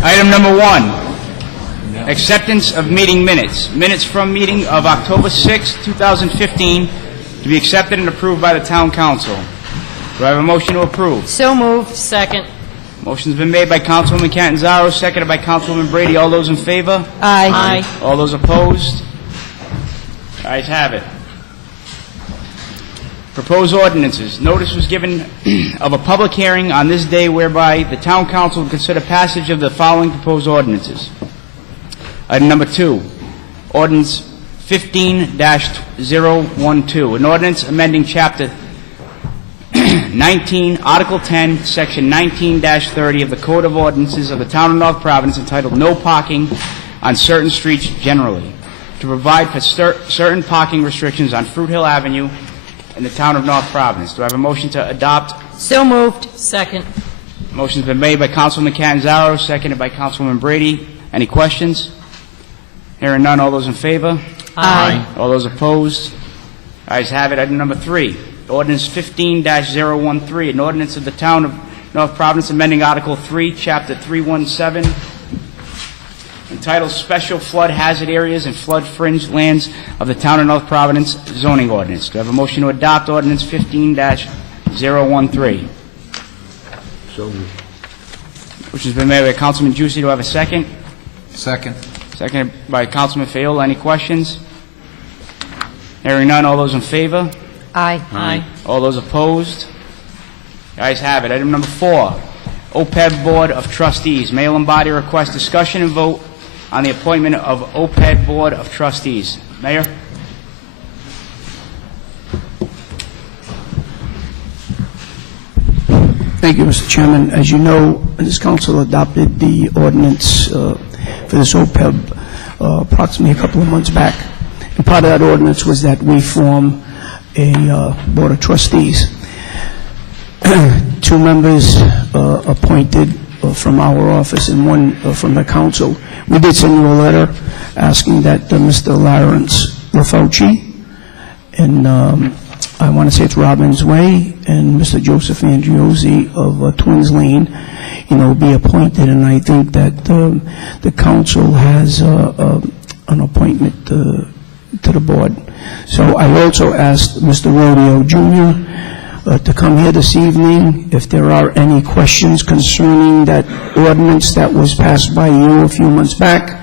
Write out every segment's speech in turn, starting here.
Item number 1, acceptance of meeting minutes. Minutes from meeting of October 6, 2015, to be accepted and approved by the Town Council. Do I have a motion to approve? So moved. Second. Motion's been made by Councilwoman Catanzaro, seconded by Councilwoman Brady. All those in favor? Aye. All those opposed? Ayes have it. Proposed ordinances. Notice was given of a public hearing on this day whereby the Town Council will consider passage of the following proposed ordinances. Item number 2, ordinance 15-012, an ordinance amending Chapter 19, Article 10, Section 19-30 of the Code of Ordinances of the Town of North Providence entitled No Parking on Certain Streets Generally, to provide for certain parking restrictions on Fruit Hill Avenue in the Town of North Providence. Do I have a motion to adopt? So moved. Second. Motion's been made by Councilwoman Catanzaro, seconded by Councilwoman Brady. Any questions? Hearing none, all those in favor? Aye. All those opposed? Ayes have it. Item number 3, ordinance 15-013, an ordinance of the Town of North Providence amending Article 3, Chapter 317, entitled Special Flood Hazard Areas and Flood Fringe Lands of the Town of North Providence zoning ordinance. Do I have a motion to adopt ordinance 15-013? So moved. Motion's been made by Councilman Juicy. Do I have a second? Second. Seconded by Councilman Fayola. Any questions? Hearing none, all those in favor? Aye. All those opposed? The ayes have it. Item number 4, OPEB Board of Trustees. Mayor Lombardi requests discussion and vote on the appointment of OPEB Board of Trustees. Mayor? Thank you, Mr. Chairman. As you know, this council adopted the ordinance for this OPEB approximately a couple of months back. And part of that ordinance was that we form a Board of Trustees. 2 members appointed from our office and 1 from the council. We did send you a letter asking that Mr. Lawrence Lafauci and I want to say it's Robbins Way, and Mr. Joseph Andriozzi of Twins Lane, be appointed. And I think that the council has an appointment to the board. So I also asked Mr. Rodeo Jr. To come here this evening if there are any questions concerning that ordinance that was passed by you a few months back.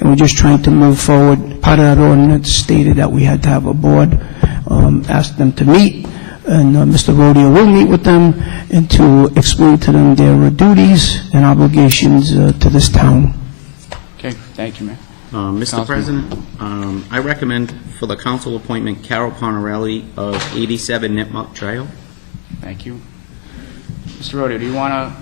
And we're just trying to move forward. Part of that ordinance stated that we had to have a board, ask them to meet, and Mr. Rodeo will meet with them and to explain to them their duties and obligations to this town. Okay, thank you, Mayor. Mr. President, I recommend for the council appointment Carol Ponarelli of 87 Nipmuc Trail. Thank you. Mr. Rodeo, do you want to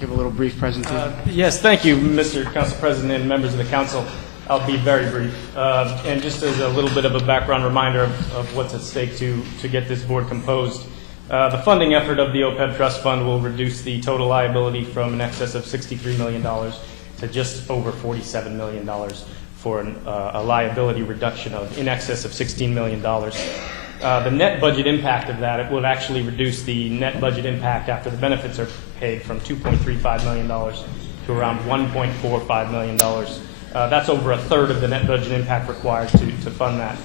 give a little brief presentation? Yes, thank you, Mr. Council President and members of the council. I'll be very brief. And just as a little bit of a background reminder of what's at stake to get this board composed, the funding effort of the OPEB Trust Fund will reduce the total liability from in excess of $63 million to just over $47 million for a liability reduction of in excess of $16 million. The net budget impact of that, it will actually reduce the net budget impact after the benefits are paid from $2.35 million to around $1.45 million. That's over a third of the net budget impact required to fund that.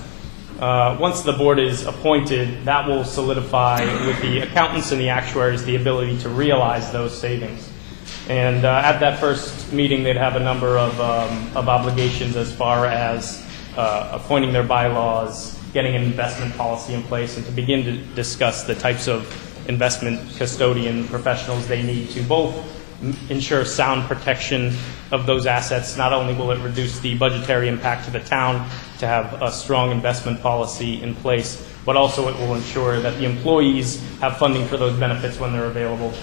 Once the board is appointed, that will solidify with the accountants and the actuaries the ability to realize those savings. And at that first meeting, they'd have a number of obligations as far as appointing their bylaws, getting an investment policy in place, and to begin to discuss the types of investment custodian professionals they need to both ensure sound protection of those assets. Not only will it reduce the budgetary impact to the town to have a strong investment policy in place, but also it will ensure that the employees have funding for those benefits when they're available.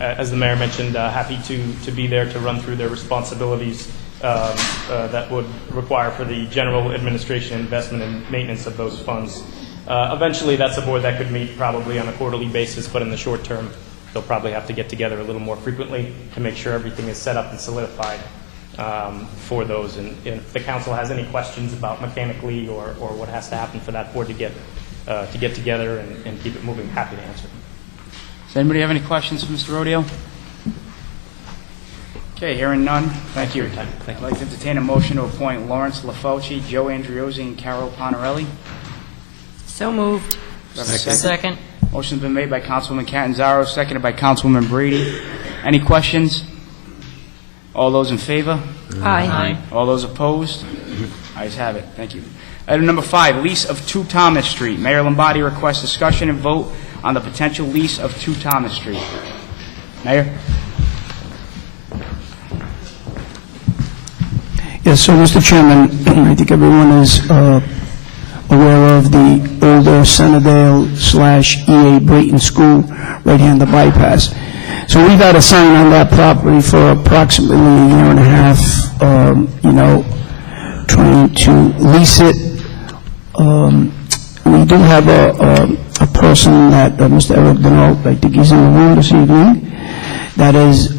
As the mayor mentioned, happy to be there to run through their responsibilities that would require for the general administration, investment, and maintenance of those funds. Eventually, that's a board that could meet probably on a quarterly basis, but in the short term, they'll probably have to get together a little more frequently to make sure everything is set up and solidified for those. And if the council has any questions about mechanically or what has to happen for that board to get together and keep it moving, happy to answer. Does anybody have any questions for Mr. Rodeo? Okay, hearing none. Thank you. I'd like to entertain a motion to appoint Lawrence LaFauci, Joe Andriozzi, and Carol Ponarelli. So moved. Do I have a second? Second. Motion's been made by Councilwoman Catanzaro, seconded by Councilwoman Brady. Any questions? All those in favor? Aye. All those opposed? Ayes have it. Thank you. Item number 5, lease of 2 Thomas Street. Mayor Lombardi requests discussion and vote on the potential lease of 2 Thomas Street. Mayor? Yes, so, Mr. Chairman, I think everyone is aware of the older Centerdale/EA Brayton School right here on the bypass. So we've had a sign on that property for approximately a year and a half, trying to lease it. We do have a person that, Mr. Eric Denault, I think he's in the room this evening, that is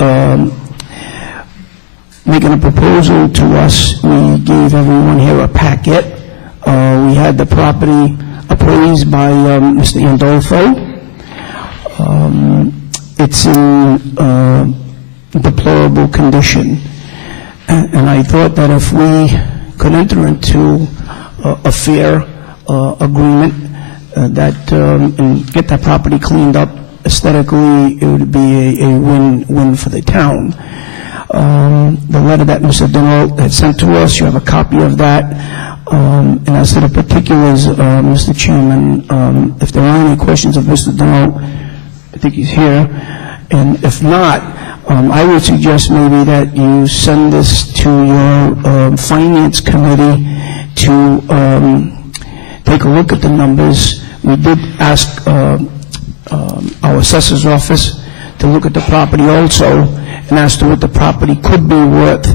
making a proposal to us. We gave everyone here a packet. We had the property appraised by Mr. Andolfo. It's in deplorable condition. And I thought that if we could enter into a fair agreement and get that property cleaned up aesthetically, it would be a win-win for the town. The letter that Mr. Denault had sent to us, you have a copy of that. And as to the particulars, Mr. Chairman, if there are any questions of Mr. Denault, I think he's here. And if not, I would suggest maybe that you send this to your Finance Committee to take a look at the numbers. We did ask our assessor's office to look at the property also, and as to what the property could be worth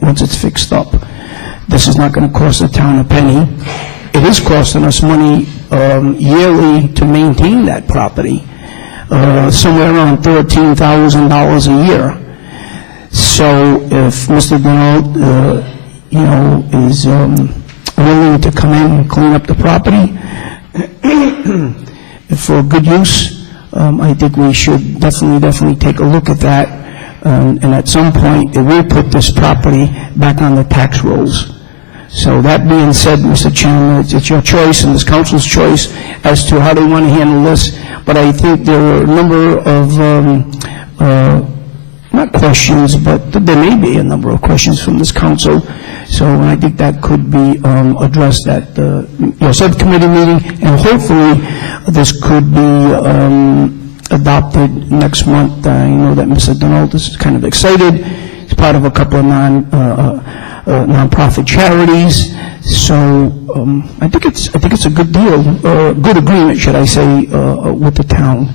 once it's fixed up. This is not going to cost the town a penny. It is costing us money yearly to maintain that property, somewhere around $13,000 a year. So if Mr. Denault, is willing to come in and clean up the property for good use, I think we should definitely take a look at that. And at some point, it will put this property back on the tax rolls. So that being said, Mr. Chairman, it's your choice and this council's choice as to how they want to handle this. But I think there are a number of, not questions, but there may be a number of questions from this council. So I think that could be addressed at your subcommittee meeting, and hopefully this could be adopted next month. I know that Mr. Denault is kind of excited. He's part of a couple of nonprofit charities. So I think it's a good deal, good agreement, should I say, with the town.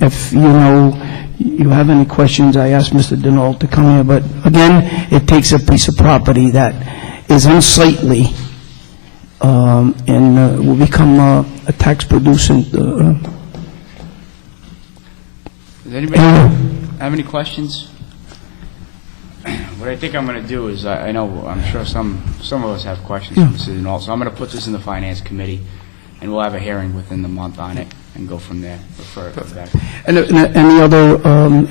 If you have any questions, I asked Mr. Denault to come here. But again, it takes a piece of property that is unsightly and will become a tax producing. Does anybody have any questions? What I think I'm going to do is, I'm sure some of us have questions for Mr. Denault, so I'm going to put this in the Finance Committee, and we'll have a hearing within the month on it and go from there. And any other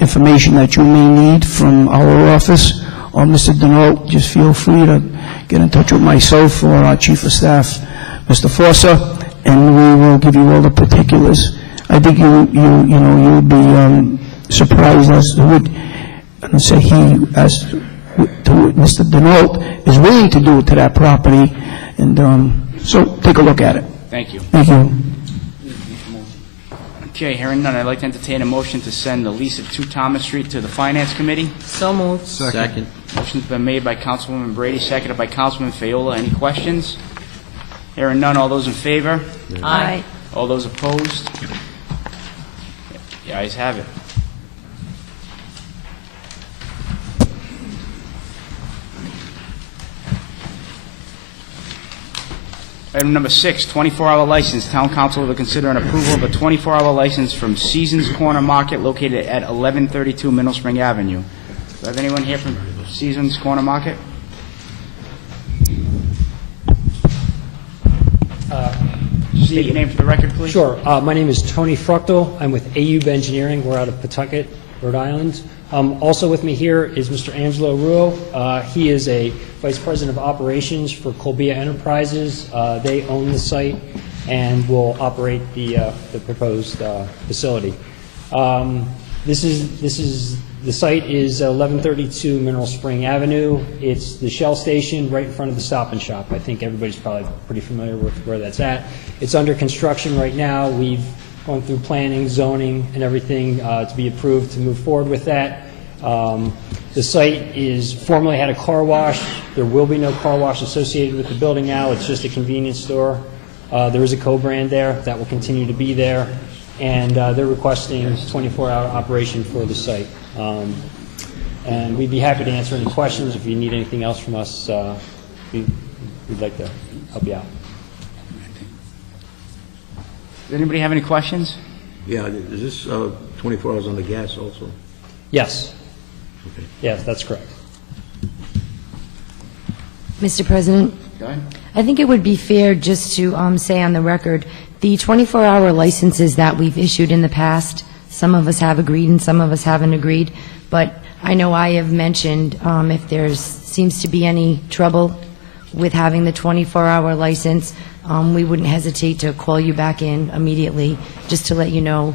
information that you may need from our office or Mr. Denault, just feel free to get in touch with myself or our Chief of Staff, Mr. Forser, and we will give you all the particulars. I think you'll be surprised as to what, as to what Mr. Denault is willing to do to that property, and so take a look at it. Thank you. Thank you. Okay, hearing none, I'd like to entertain a motion to send the lease of 2 Thomas Street to the Finance Committee. So moved. Second. Motion's been made by Councilwoman Brady, seconded by Councilman Faiola. Any questions? Hearing none, all those in favor? Aye. All those opposed? The ayes have it. Item number 6, 24-hour license. Town council will consider an approval of a 24-hour license from Seasons Corner Market located at 1132 Middle Spring Avenue. Do I have anyone here from Seasons Corner Market? State your name for the record, please. Sure. My name is Tony Fruchtel. I'm with AUB Engineering. We're out of Pawtucket, Rhode Island. Also with me here is Mr. Angelo Ruo. He is a Vice President of Operations for Colbia Enterprises. They own the site and will operate the proposed facility. The site is 1132 Mineral Spring Avenue. It's the Shell station right in front of the Stop and Shop. I think everybody's probably pretty familiar with where that's at. It's under construction right now. We've gone through planning, zoning, and everything to be approved to move forward with that. The site is formerly had a car wash. There will be no car wash associated with the building now. It's just a convenience store. There is a co-brand there that will continue to be there. And they're requesting 24-hour operation for the site. And we'd be happy to answer any questions. If you need anything else from us, we'd like to help you out. Does anybody have any questions? Yeah, is this 24 hours on the gas also? Yes. Okay. Yes, that's correct. Mr. President, Go ahead. I think it would be fair just to say on the record, the 24-hour licenses that we've issued in the past, some of us have agreed and some of us haven't agreed, but I know I have mentioned if there seems to be any trouble with having the 24-hour license, we wouldn't hesitate to call you back in immediately just to let you know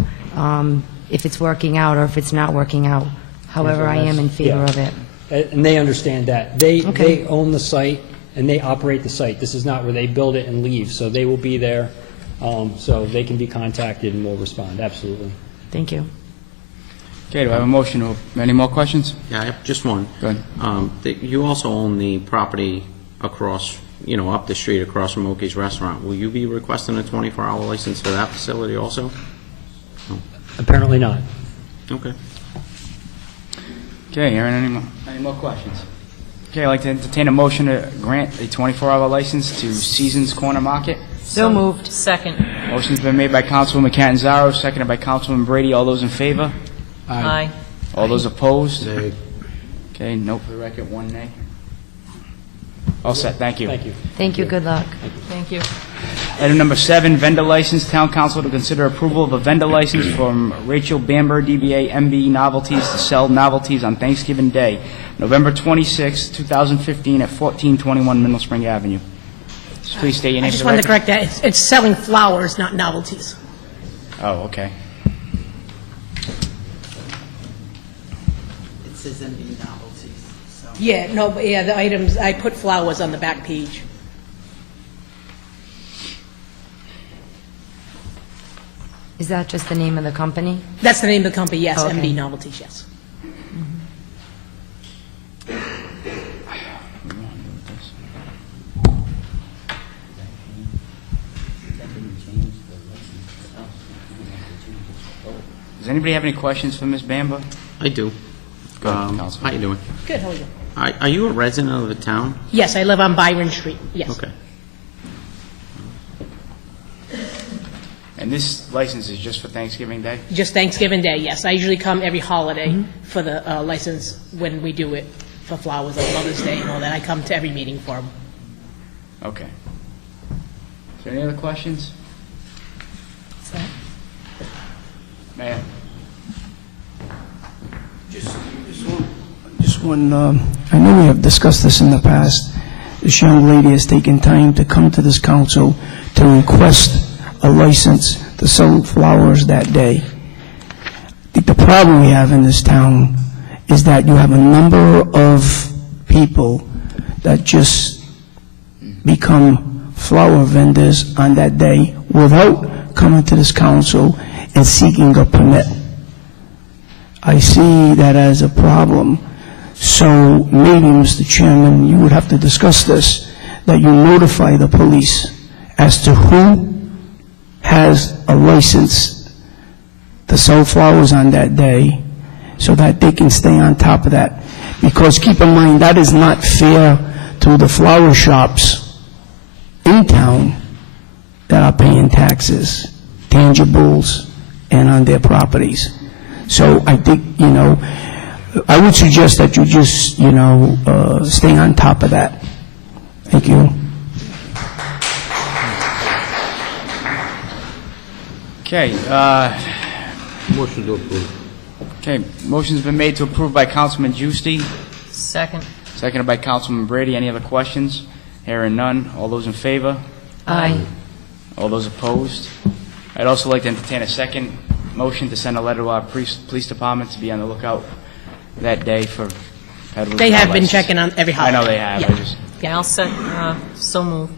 if it's working out or if it's not working out. However, I am in favor of it. And they understand that. They Okay. own the site and they operate the site. This is not where they build it and leave. So they will be there, so they can be contacted and we'll respond. Absolutely. Thank you. Okay, do I have a motion? Any more questions? Yeah, I have just one. Go ahead. You also own the property across, up the street across from Oki's Restaurant. Will you be requesting a 24-hour license for that facility also? Apparently not. Okay. Okay, Aaron, any more questions? Okay, I'd like to entertain a motion to grant a 24-hour license to Seasons Corner Market. So moved. Second. Motion's been made by Councilwoman Catanzaro, seconded by Councilman Brady. All those in favor? Aye. All those opposed? Nay. Okay, note for the record, one nay. All set, thank you. Thank you. Thank you. Good luck. Thank you. Item number 7, vendor license. Town council to consider approval of a vendor license from Rachel Bamber, DBA MB Novelties, to sell novelties on Thanksgiving Day, November 26, 2015, at 1421 Middle Spring Avenue. Please state your name I for just the wanted to record. correct that. It's selling flowers, not novelties. Oh, okay. It says MB Novelties, so. Yeah, no, but yeah, the items, I put flowers on the back page. Is that just the name of the company? That's the name of the company, yes, Okay. MB Novelties, yes. Does anybody have any questions for Ms. Bamber? I do. Go ahead, How Councilman. you doing? Good, how are you? Are you a resident of the town? Yes, I live on Byron Street, yes. Okay. And this license is just for Thanksgiving Day? Just Thanksgiving Day, yes. I usually come every holiday for the license when we do it for flowers, like Mother's Day and all that. I come to every meeting for them. Okay. Is there any other questions? Mayor? Just one, I know we have discussed this in the past. This young lady has taken time to come to this council to request a license to sell flowers that day. I think the problem we have in this town is that you have a number of people that just become flower vendors on that day without coming to this council and seeking a permit. I see that as a problem. So maybe, Mr. Chairman, you would have to discuss this, that you notify the police as to who has a license to sell flowers on that day so that they can stay on top of that. Because keep in mind, that is not fair to the flower shops in town that are paying taxes, tangibles, and on their properties. So I think, I would suggest that you just, stay on top of that. Thank you. Okay, Motion to approve. okay, motion's been made to approve by Councilman Giusti, Second. seconded by Councilman Brady. Any other questions? Hearing none. All those in favor? Aye. All those opposed? I'd also like to entertain a second motion to send a letter to our police department to be on the lookout that day for peddlers. They have been license. checking on every I holiday. know they have. Yeah. I just, Yeah, so moved.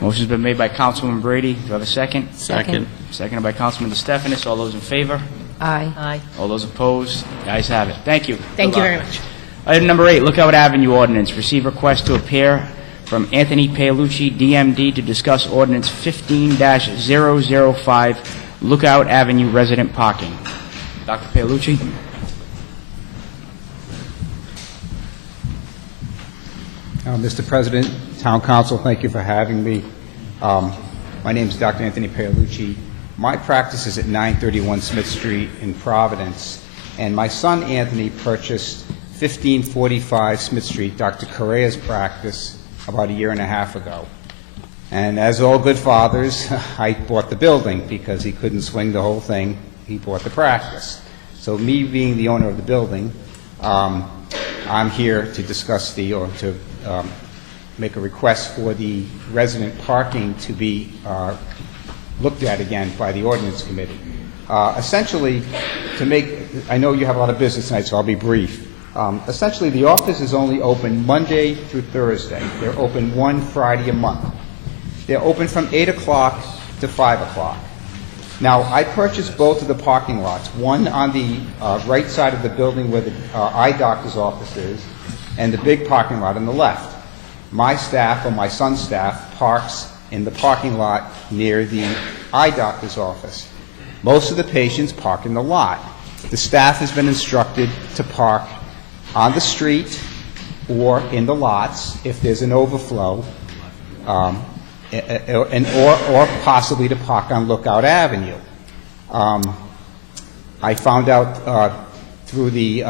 motion's been made by Councilwoman Brady. Do I have a second? Second. Seconded by Councilman DeStefanis. All those in favor? Aye. Aye. All those opposed? The ayes have it. Thank you. Thank Good you luck. very much. Item number 8, Lookout Avenue Ordinance. Receive request to appear from Anthony Paolucci, DMD, to discuss Ordinance 15-005, Lookout Avenue resident parking. Dr. Paolucci? Mr. President, Town Council, thank you for having me. My name is Dr. Anthony Paolucci. My practice is at 931 Smith Street in Providence, and my son Anthony purchased 1545 Smith Street, Dr. Correa's practice, about a year and a half ago. And as all good fathers, I bought the building because he couldn't swing the whole thing. He bought the practice. So me being the owner of the building, I'm here to discuss to make a request for the resident parking to be looked at again by the ordinance committee. Essentially, I know you have a lot of business tonight, so I'll be brief. Essentially, the office is only open Monday through Thursday. They're open one Friday a month. They're open from 8 o'clock to 5 o'clock. Now, I purchased both of the parking lots, one on the right side of the building where the eye doctor's office is, and the big parking lot on the left. My staff, or my son's staff, parks in the parking lot near the eye doctor's office. Most of the patients park in the lot. The staff has been instructed to park on the street or in the lots if there's an overflow, or possibly to park on Lookout Avenue. I found out through the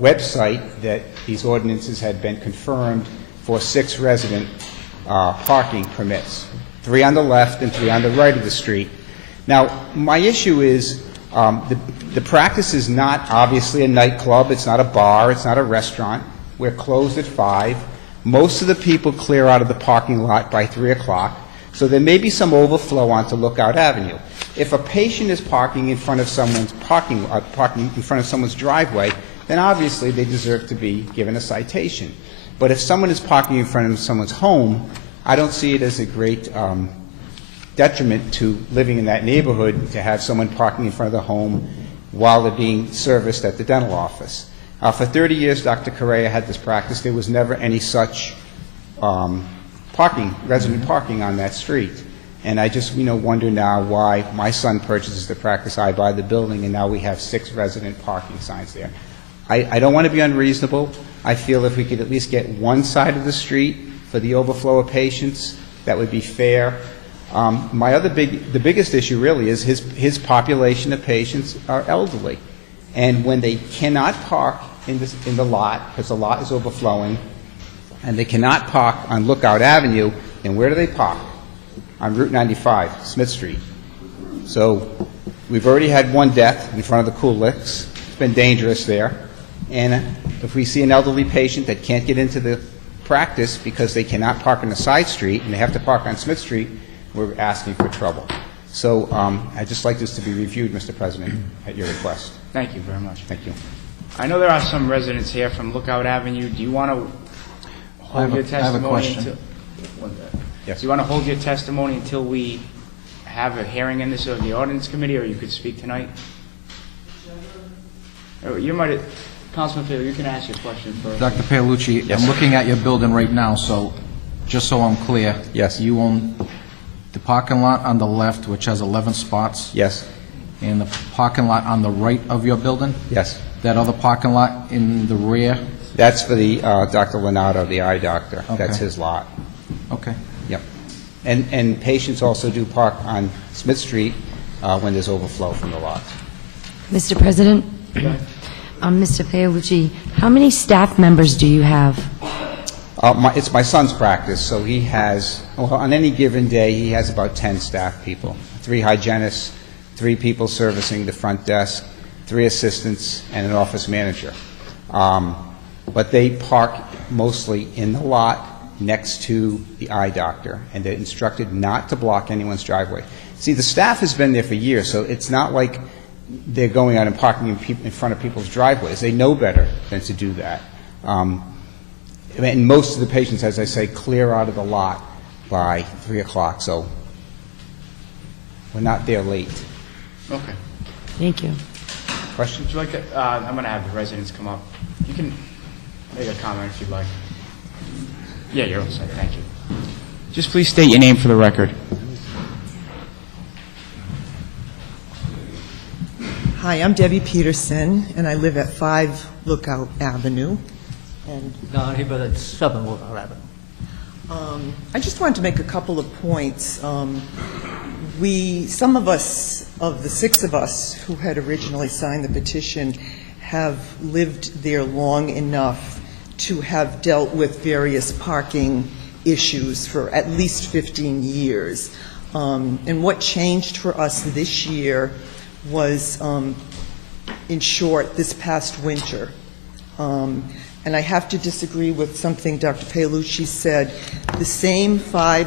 website that these ordinances had been confirmed for 6 resident parking permits, 3 on the left and 3 on the right of the street. Now, my issue is the practice is not obviously a nightclub. It's not a bar. It's not a restaurant. We're closed at 5. Most of the people clear out of the parking lot by 3 o'clock, so there may be some overflow onto Lookout Avenue. If a patient is parking in front of someone's parking in front of someone's driveway, then obviously they deserve to be given a citation. But if someone is parking in front of someone's home, I don't see it as a great detriment to living in that neighborhood to have someone parking in front of the home while they're being serviced at the dental office. For 30 years, Dr. Correa had this practice. There was never any such resident parking on that street. And I just, wonder now why my son purchases the practice, I buy the building, and now we have 6 resident parking signs there. I don't want to be unreasonable. I feel if we could at least get one side of the street for the overflow of patients, that would be fair. The biggest issue really is his population of patients are elderly. And when they cannot park in the lot, because the lot is overflowing, and they cannot park on Lookout Avenue, then where do they park? On Route 95, Smith Street. So we've already had one death in front of the Cool Licks. It's been dangerous there. And if we see an elderly patient that can't get into the practice because they cannot park on the side street and they have to park on Smith Street, we're asking for trouble. So I'd just like this to be reviewed, Mr. President, at your request. Thank you very much. Thank you. I know there are some residents here from Lookout Avenue. Do you want to hold your testimony? I have a question. Yes. Do you want to hold your testimony until we have a hearing in this of the ordinance committee, or you could speak tonight? You might have, Councilman Field, you can ask your question first. Dr. Paolucci, Yes. I'm looking at your building right now, so just so I'm clear. Yes. You own the parking lot on the left, which has 11 spots, Yes. and the parking lot on the right of your building? Yes. That other parking lot in the rear? That's for the Dr. Leonardo, the eye doctor. Okay. That's his lot. Okay. Yep. And patients also do park on Smith Street when there's overflow from the lots. Mr. President? Mr. Paolucci, how many staff members do you have? It's my son's practice, so he has, well, on any given day, he has about 10 staff people, 3 hygienists, 3 people servicing the front desk, 3 assistants, and an office manager. But they park mostly in the lot next to the eye doctor, and they're instructed not to block anyone's driveway. See, the staff has been there for years, so it's not like they're going out and parking in front of people's driveways. They know better than to do that. And most of the patients, as I say, clear out of the lot by 3 o'clock, so we're not there late. Okay. Thank you. Questions? Would you like to, I'm going to have the residents come up. You can make a comment if you'd like. Yeah, you're all set. Thank you. Just please state your name for the record. Hi, I'm Debbie Peterson, and I live at 5 Lookout Avenue. And No, he but it's 7 Lookout Avenue. I just wanted to make a couple of points. Some of us, of the 6 of us who had originally signed the petition, have lived there long enough to have dealt with various parking issues for at least 15 years. And what changed for us this year was, in short, this past winter. And I have to disagree with something Dr. Paolucci said. The same 4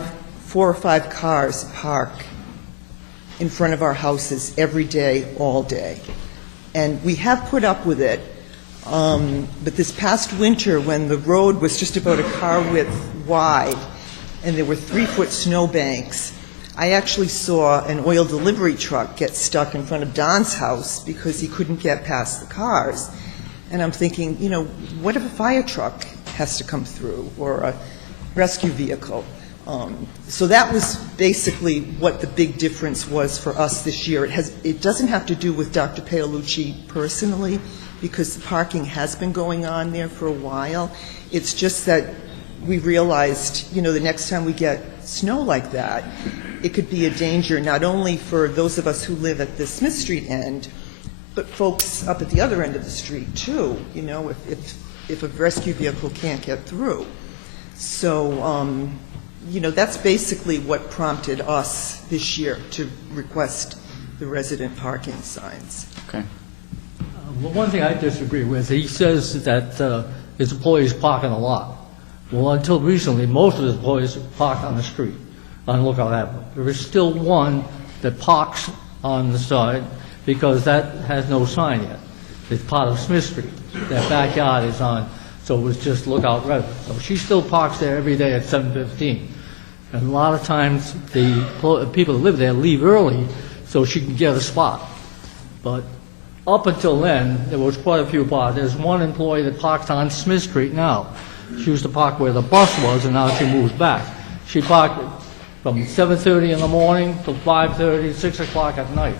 or 5 cars park in front of our houses every day, all day. And we have put up with it. But this past winter, when the road was just about a car width wide and there were 3-foot snowbanks, I actually saw an oil delivery truck get stuck in front of Don's house because he couldn't get past the cars. And I'm thinking, you know, what if a fire truck has to come through or a rescue vehicle? So that was basically what the big difference was for us this year. It doesn't have to do with Dr. Paolucci personally, because the parking has been going on there for a while. It's just that we realized, you know, the next time we get snow like that, it could be a danger not only for those of us who live at the Smith Street end, but folks up at the other end of the street too, you know, if a rescue vehicle can't get through. So, you know, that's basically what prompted us this year to request the resident parking signs. Okay. Well, one thing I disagree with, he says that his employees park in a lot. Well, until recently, most of his employees park on the street, on Lookout Avenue. There is still one that parks on the side because that has no sign yet. It's part of Smith Street. That backyard is on, so it was just Lookout Road. So she still parks there every day at 7:15. And a lot of times, the people that live there leave early so she can get a spot. But up until then, there was quite a few parks. There's one employee that parks on Smith Street now. She used to park where the bus was, and now she moves back. She parked from 7:30 in the morning till 5:30, 6 o'clock at night.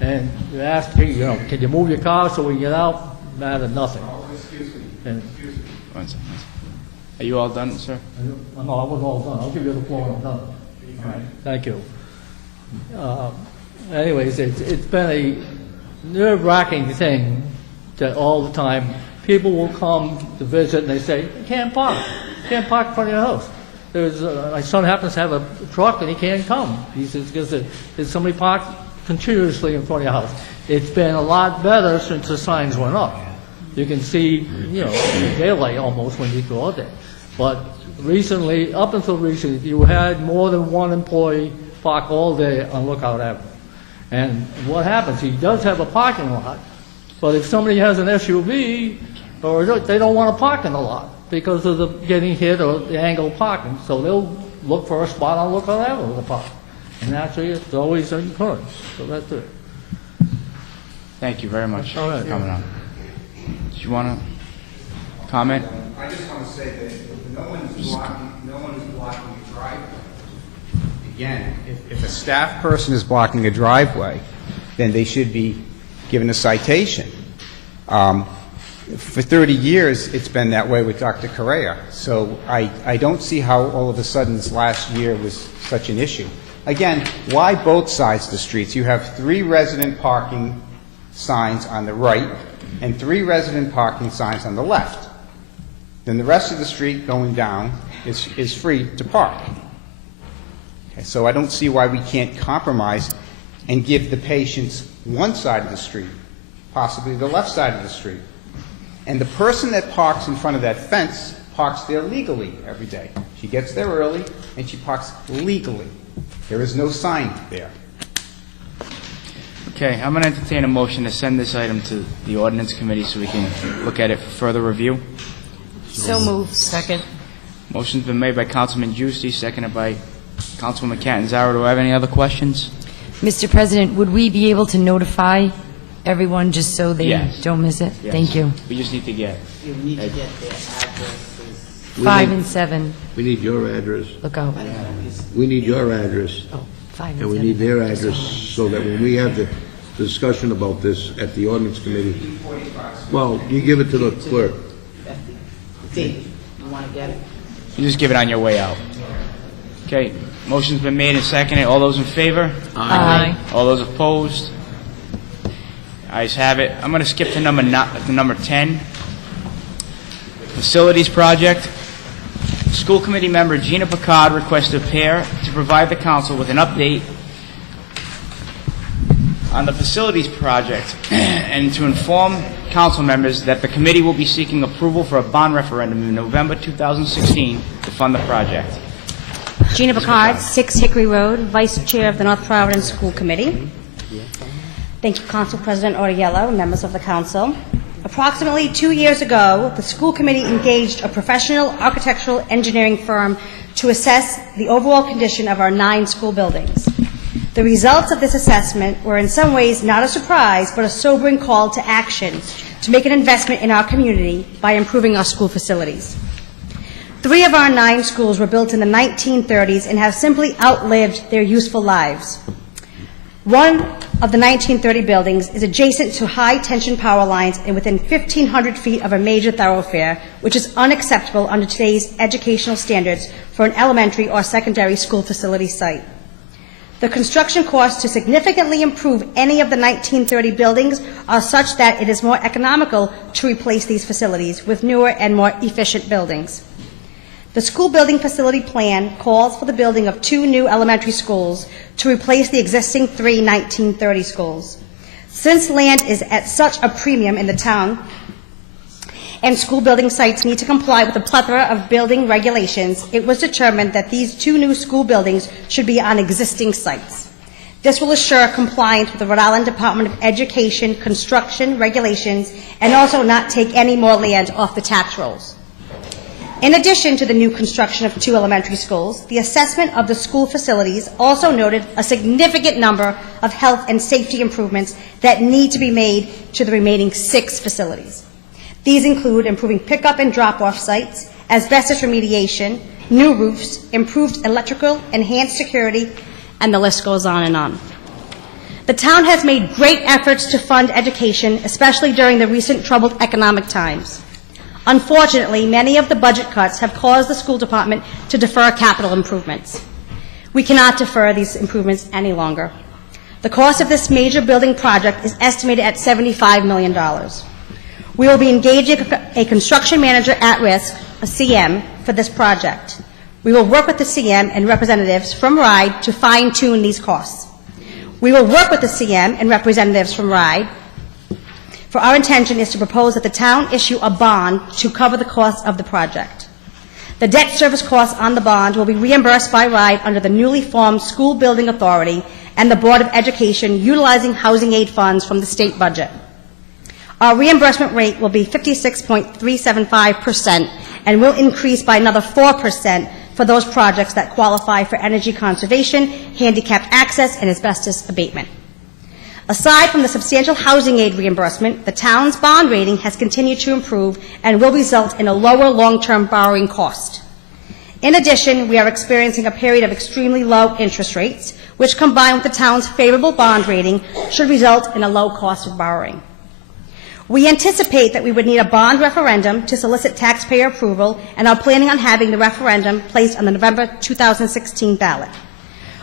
And you asked her, you know, can you move your car so we can get out? Mattered nothing. Excuse me. And, One second. Are you all done, sir? no, I wasn't all done. I'll give you the floor when I'm done. All right, thank you. Anyways, it's been a nerve-wracking thing that all the time people will come to visit and they say, you can't park. You can't park in front of your house. My son happens to have a truck and he can't come. He says, because there's somebody parked continuously in front of your house. It's been a lot better since the signs went up. You can see, you know, daylight almost when you go out there. But recently, up until recently, you had more than one employee park all day on Lookout Avenue. And what happens, he does have a parking lot, but if somebody has an SUV, or they don't want to park in the lot because of the getting hit or the angle parking, so they'll look for a spot on Lookout Avenue to park. And actually, it's always encouraged, so that's it. Thank you very much All right. for coming on. Do you want to comment? I just want to say that no one is blocking a driveway. Again, if a staff person is blocking a driveway, then they should be given a citation. For 30 years, it's been that way with Dr. Correa. So I don't see how all of a sudden this last year was such an issue. Again, why both sides of the streets? You have 3 resident parking signs on the right and 3 resident parking signs on the left. Then the rest of the street going down is free to park. Okay, so I don't see why we can't compromise and give the patients one side of the street, possibly the left side of the street. And the person that parks in front of that fence parks there legally every day. She gets there early and she parks legally. There is no sign there. Okay, I'm going to entertain a motion to send this item to the ordinance committee so we can look at it for further review. So moved. Second. Motion's been made by Councilman Giusti, seconded by Councilwoman Catanzaro. Do I have any other questions? Mr. President, would we be able to notify everyone just so they Yes. don't miss it? Yes. Thank you. We just need to get... You need to get their addresses. 5 and 7. We need your address. Look out. We need your address. Oh, 5 and And we 7. need their address so that when we have the discussion about this at the ordinance committee, well, you give it to the clerk. Dave, you want to get it? You just give it on your way out. Okay, motion's been made and seconded. All those in favor? Aye. All those opposed? Ayes have it. I'm going to skip to number 10. Facilities project. School committee member Gina Picard requested a pair to provide the council with an update on the facilities project and to inform council members that the committee will be seeking approval for a bond referendum in November 2016 to fund the project. Gina Picard, 6 Hickory Road, Vice Chair of the North Providence School Committee. Thank you, Council President Oriello, and members of the council. Approximately 2 years ago, the school committee engaged a professional architectural engineering firm to assess the overall condition of our 9 school buildings. The results of this assessment were in some ways not a surprise, but a sobering call to action to make an investment in our community by improving our school facilities. 3 of our 9 schools were built in the 1930s and have simply outlived their useful lives. One of the 1930 buildings is adjacent to high-tension power lines and within 1,500 feet of a major thoroughfare, which is unacceptable under today's educational standards for an elementary or secondary school facility site. The construction costs to significantly improve any of the 1930 buildings are such that it is more economical to replace these facilities with newer and more efficient buildings. The school building facility plan calls for the building of 2 new elementary schools to replace the existing 3 1930 schools. Since land is at such a premium in the town and school building sites need to comply with a plethora of building regulations, it was determined that these 2 new school buildings should be on existing sites. This will assure compliance with the Rhode Island Department of Education construction regulations and also not take any more land off the tax rolls. In addition to the new construction of 2 elementary schools, the assessment of the school facilities also noted a significant number of health and safety improvements that need to be made to the remaining 6 facilities. These include improving pickup and drop-off sites, asbestos remediation, new roofs, improved electrical, enhanced security, and the list goes on and on. The town has made great efforts to fund education, especially during the recent troubled economic times. Unfortunately, many of the budget cuts have caused the school department to defer capital improvements. We cannot defer these improvements any longer. The cost of this major building project is estimated at $75 million. We will be engaging a construction manager at risk, a CM, for this project. We will work with the CM and representatives from RIDE to fine-tune these costs. We will work with the CM and representatives from RIDE. For our intention is to propose that the town issue a bond to cover the cost of the project. The debt service costs on the bond will be reimbursed by RIDE under the newly formed School Building Authority and the Board of Education utilizing housing aid funds from the state budget. Our reimbursement rate will be 56.375% and will increase by another 4% for those projects that qualify for energy conservation, handicapped access, and asbestos abatement. Aside from the substantial housing aid reimbursement, the town's bond rating has continued to improve and will result in a lower long-term borrowing cost. In addition, we are experiencing a period of extremely low interest rates, which combined with the town's favorable bond rating should result in a low cost of borrowing. We anticipate that we would need a bond referendum to solicit taxpayer approval and are planning on having the referendum placed on the November 2016 ballot.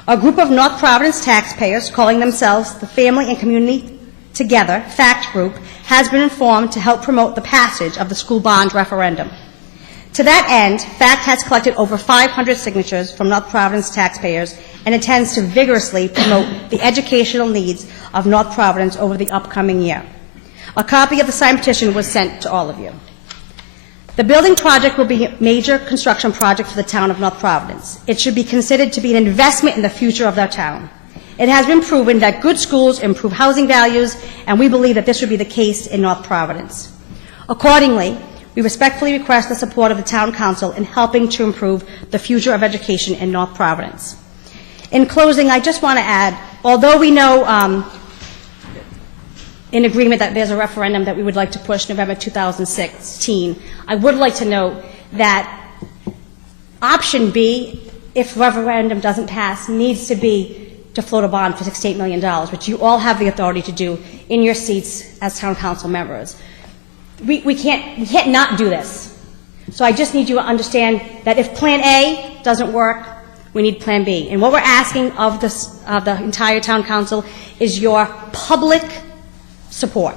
A group of North Providence taxpayers, calling themselves the Family and Community Together FACT Group, has been informed to help promote the passage of the school bond referendum. To that end, FACT has collected over 500 signatures from North Providence taxpayers and intends to vigorously promote the educational needs of North Providence over the upcoming year. A copy of the signed petition was sent to all of you. The building project will be a major construction project for the town of North Providence. It should be considered to be an investment in the future of our town. It has been proven that good schools improve housing values, and we believe that this would be the case in North Providence. Accordingly, we respectfully request the support of the Town Council in helping to improve the future of education in North Providence. In closing, I just want to add, although we know in agreement that there's a referendum that we would like to push November 2016, I would like to note that option B, if referendum doesn't pass, needs to be to float a bond for $68 million, which you all have the authority to do in your seats as town council members. We can't not do this. So I just need you to understand that if Plan A doesn't work, we need Plan B. And what we're asking of the entire town council is your public support.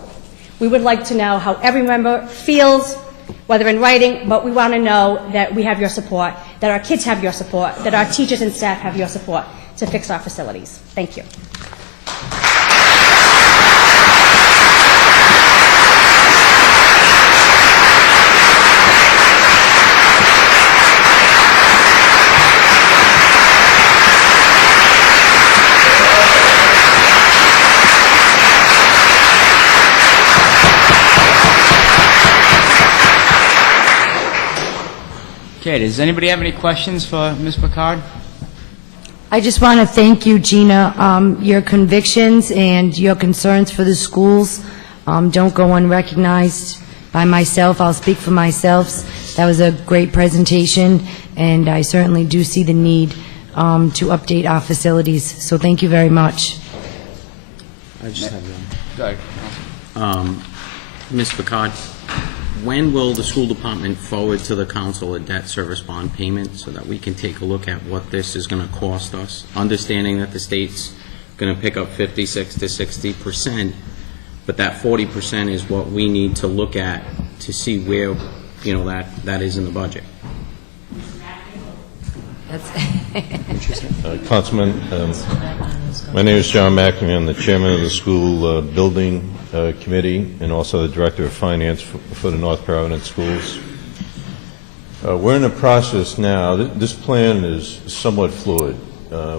We would like to know how every member feels, whether in writing, but we want to know that we have your support, that our kids have your support, that our teachers and staff have your support to fix our facilities. Thank you. Okay, does anybody have any questions for Ms. Picard? I just want to thank you, Gina. Your convictions and your concerns for the schools don't go unrecognized by myself. I'll speak for myself. That was a great presentation, and I certainly do see the need to update our facilities. So thank you very much. I just have Go ahead. Ms. Picard, when will the school department forward to the council a debt service bond payment so that we can take a look at what this is going to cost us, understanding that the state's going to pick up 56 to 60%, but that 40% is what we need to look at to see where, that is in the budget. Councilman, my name is John McNamee. I'm the chairman of the school building committee and also the director of finance for the North Providence schools. We're in a process now. This plan is somewhat fluid.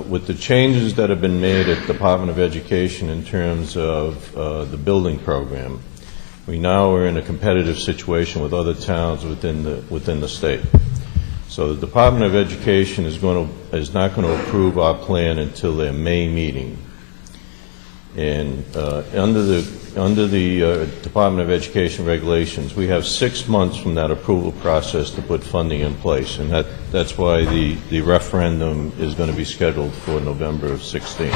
With the changes that have been made at the Department of Education in terms of the building program, we now are in a competitive situation with other towns within the state. So the Department of Education is not going to approve our plan until their May meeting. And under the Department of Education regulations, we have 6 months from that approval process to put funding in place, and that's why the referendum is going to be scheduled for November of 16.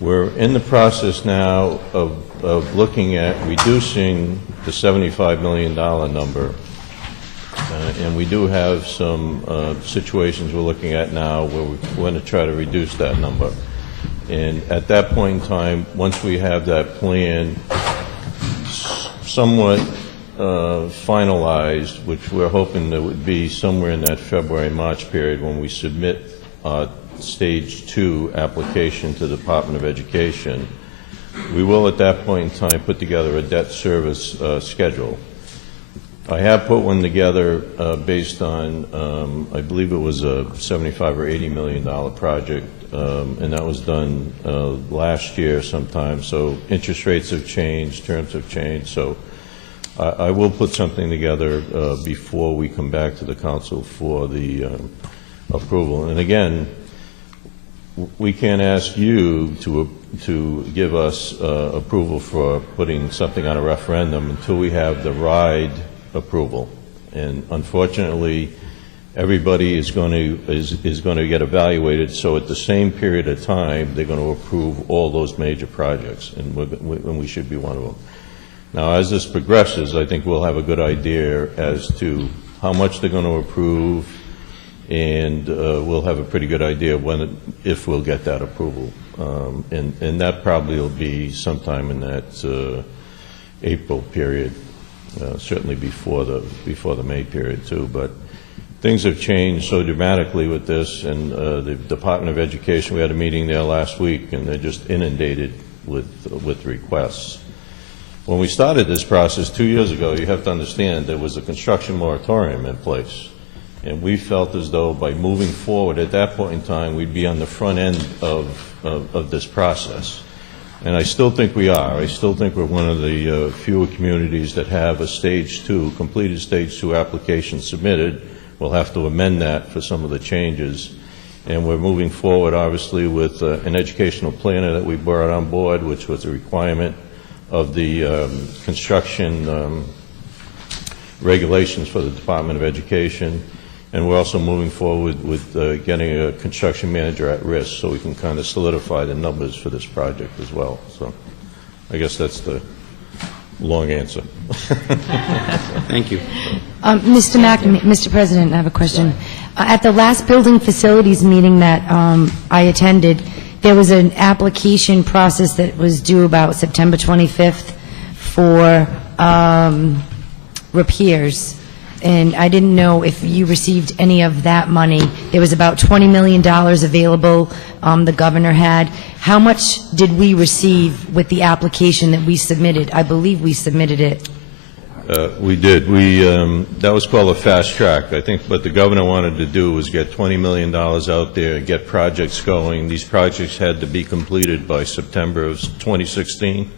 We're in the process now of looking at reducing the $75 million number. And we do have some situations we're looking at now where we're going to try to reduce that number. And at that point in time, once we have that plan somewhat finalized, which we're hoping that would be somewhere in that February-March period when we submit our Stage 2 application to the Department of Education, we will at that point in time put together a debt service schedule. I have put one together based on, I believe it was a $75 or $80 million project, and that was done last year sometime. So interest rates have changed, terms have changed. So I will put something together before we come back to the council for the approval. And again, we can't ask you to give us approval for putting something on a referendum until we have the RIDE approval. And unfortunately, everybody is going to get evaluated, so at the same period of time they're going to approve all those major projects, and we should be one of them. Now, as this progresses, I think we'll have a good idea as to how much they're going to approve, and we'll have a pretty good idea if we'll get that approval. And that probably will be sometime in that April period, certainly before the May period too. But things have changed so dramatically with this, and the Department of Education, we had a meeting there last week, and they're just inundated with requests. When we started this process 2 years ago, you have to understand there was a construction moratorium in place. And we felt as though by moving forward at that point in time, we'd be on the front end of this process. And I still think we are. I still think we're one of the fewer communities that have a Stage 2, completed Stage 2 application submitted. We'll have to amend that for some of the changes. And we're moving forward, obviously, with an educational planner that we brought on board, which was a requirement of the construction regulations for the Department of Education. And we're also moving forward with getting a construction manager at risk so we can kind of solidify the numbers for this project as well. So I guess that's the long answer. Thank you. Mr. President, I have a question. At the last building facilities meeting that I attended, there was an application process that was due about September 25th for repairs. And I didn't know if you received any of that money. There was about $20 million available the governor had. How much did we receive with the application that we submitted? I believe we submitted it. We did. That was called a fast track. I think what the governor wanted to do was get $20 million out there and get projects going. These projects had to be completed by September of 2016.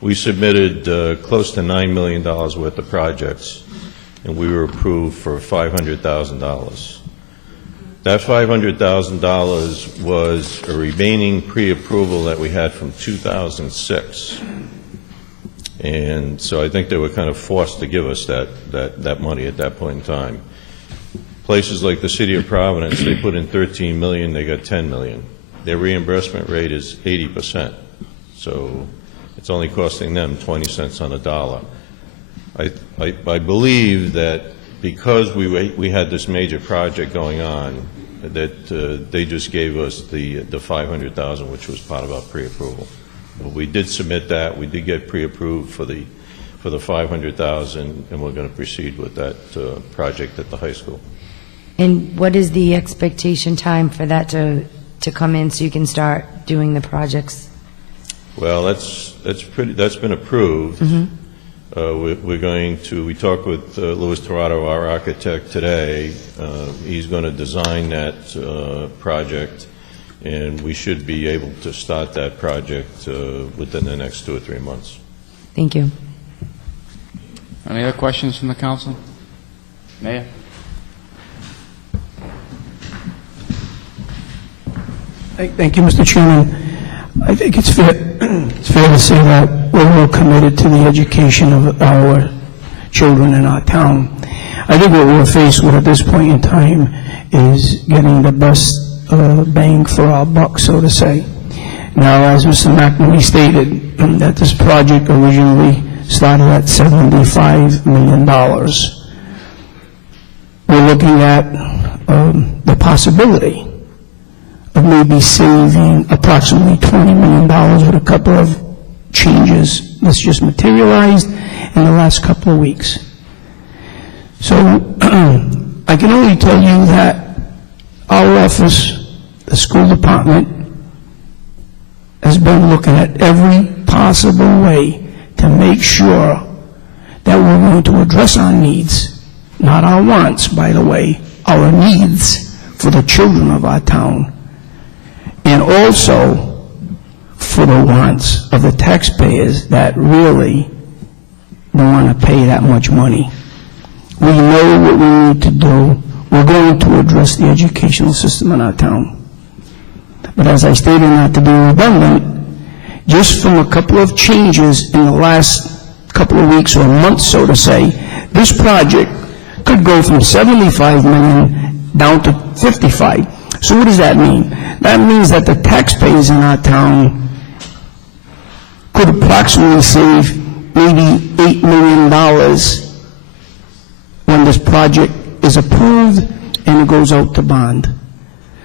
We submitted close to $9 million worth of projects, and we were approved for $500,000. That $500,000 was a remaining pre-approval that we had from 2006. And so I think they were kind of forced to give us that money at that point in time. Places like the City of Providence, they put in $13 million, they got $10 million. Their reimbursement rate is 80%. So it's only costing them 20 cents on a dollar. I believe that because we had this major project going on, that they just gave us the $500,000, which was part of our pre-approval. But we did submit that. We did get pre-approved for the $500,000, and we're going to proceed with that project at the high school. And what is the expectation time for that to come in so you can start doing the projects? Well, that's been approved. Mm-hmm. We talked with Louis Torado, our architect, today. He's going to design that project, and we should be able to start that project within the next 2 or 3 months. Thank you. Any other questions from the council? Mayor? Thank you, Mr. Chairman. I think it's fair to say that we're all committed to the education of our children in our town. I think what we're faced with at this point in time is getting the best bang for our buck, so to say. Now, as Mr. McNamee stated, that this project originally started at $75 million. We're looking at the possibility of maybe saving approximately $20 million with a couple of changes that's just materialized in the last couple of weeks. So I can only tell you that our office, the school department, has been looking at every possible way to make sure that we're going to address our needs, not our wants, by the way, our needs for the children of our town, and also for the wants of the taxpayers that really don't want to pay that much money. We know what we need to do. We're going to address the educational system in our town. But as I stated, not to be redundant, just from a couple of changes in the last couple of weeks or months, so to say, this project could go from $75 million down to $55. So what does that mean? That means that the taxpayers in our town could approximately save maybe $8 million when this project is approved and it goes out to bond.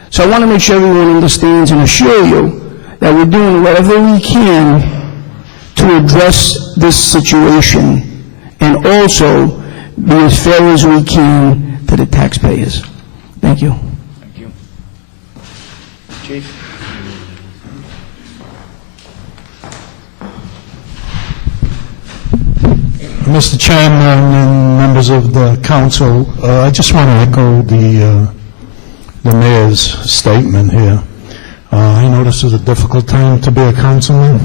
So I want to make sure everyone understands and assure you that we're doing whatever we can to address this situation and also be as fair as we can to the taxpayers. Thank you. Thank you. Chief? Mr. Chairman and members of the council, I just want to echo the mayor's statement here. I know this is a difficult time to be a councilman.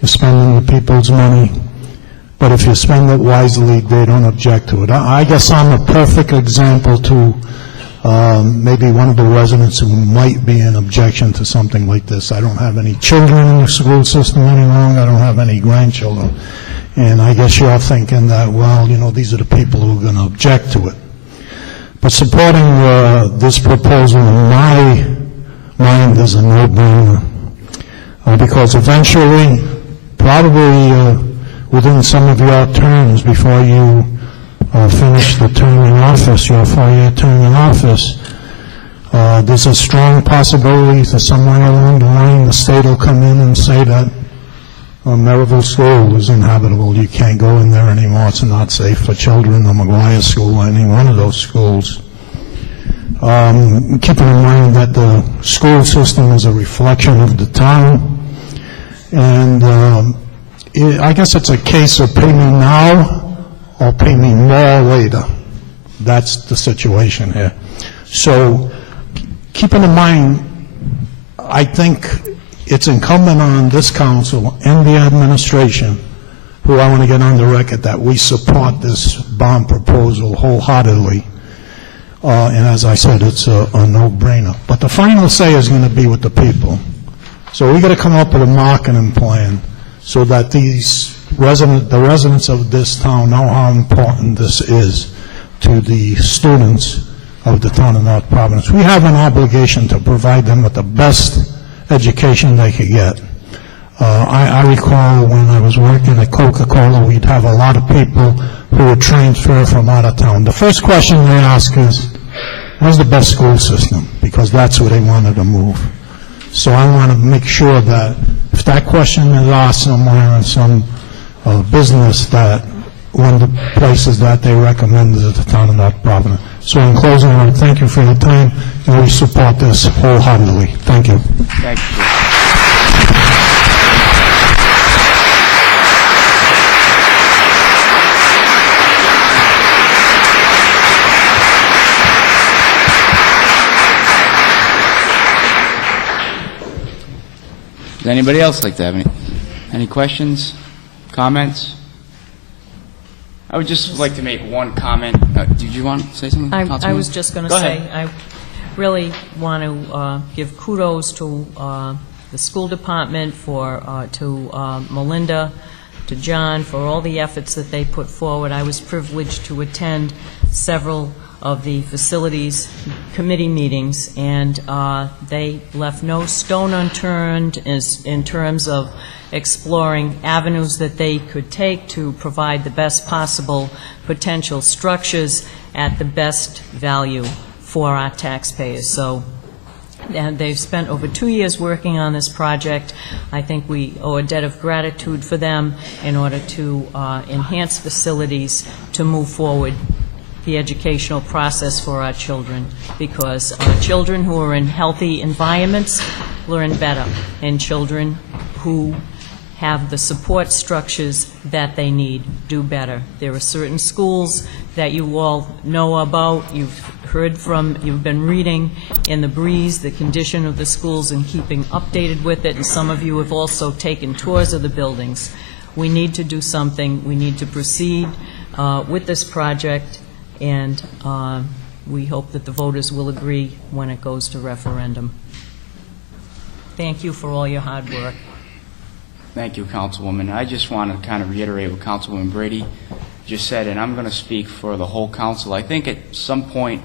You're spending the people's money, but if you spend it wisely, they don't object to it. I guess I'm a perfect example to maybe one of the residents who might be an objection to something like this. I don't have any children in the school system any longer. I don't have any grandchildren. And I guess you're thinking that, well, you know, these are the people who are going to object to it. But supporting this proposal in my mind is a no-brainer. Because eventually, probably within some of your terms, before you finish the term in office, your 4-year term in office, there's a strong possibility that somewhere along the line the state will come in and say that Maryville School is inhabitable. You can't go in there anymore. It's not safe for children, or McGuire School, or any one of those schools. Keeping in mind that the school system is a reflection of the town, and I guess it's a case of pay me now or pay me more later. That's the situation here. So keeping in mind, I think it's incumbent on this council and the administration, who I want to get on the record that we support this bond proposal wholeheartedly. And as I said, it's a no-brainer. But the final say is going to be with the people. So we got to come up with a marketing plan so that the residents of this town know how important this is to the students of the town of North Providence. We have an obligation to provide them with the best education they could get. I recall when I was working at Coca-Cola, we'd have a lot of people who would transfer from out of town. The first question they ask is, where's the best school system? Because that's where they wanted to move. So I want to make sure that if that question is asked somewhere in some business, that one of the places that they recommend is the town of North Providence. So in closing, I want to thank you for your time, and we support this wholeheartedly. Thank you. Thank you. Does anybody else like to have any questions, comments? I would just like to make one comment. Did you want to say something, I was just going to Go say, ahead. I really want to give kudos to the school department, to Melinda, to John, for all the efforts that they put forward. I was privileged to attend several of the facilities committee meetings, and they left no stone unturned in terms of exploring avenues that they could take to provide the best possible potential structures at the best value for our taxpayers. So, and they've spent over 2 years working on this project. I think we owe a debt of gratitude for them in order to enhance facilities to move forward the educational process for our children, because our children who are in healthy environments learn better, and children who have the support structures that they need do better. There are certain schools that you all know about, you've heard from, you've been reading in the breeze the condition of the schools and keeping updated with it, and some of you have also taken tours of the buildings. We need to do something. We need to proceed with this project, and we hope that the voters will agree when it goes to referendum. Thank you for all your hard work. Thank you, Councilwoman. I just want to kind of reiterate what Councilwoman Brady just said, and I'm going to speak for the whole council. I think at some point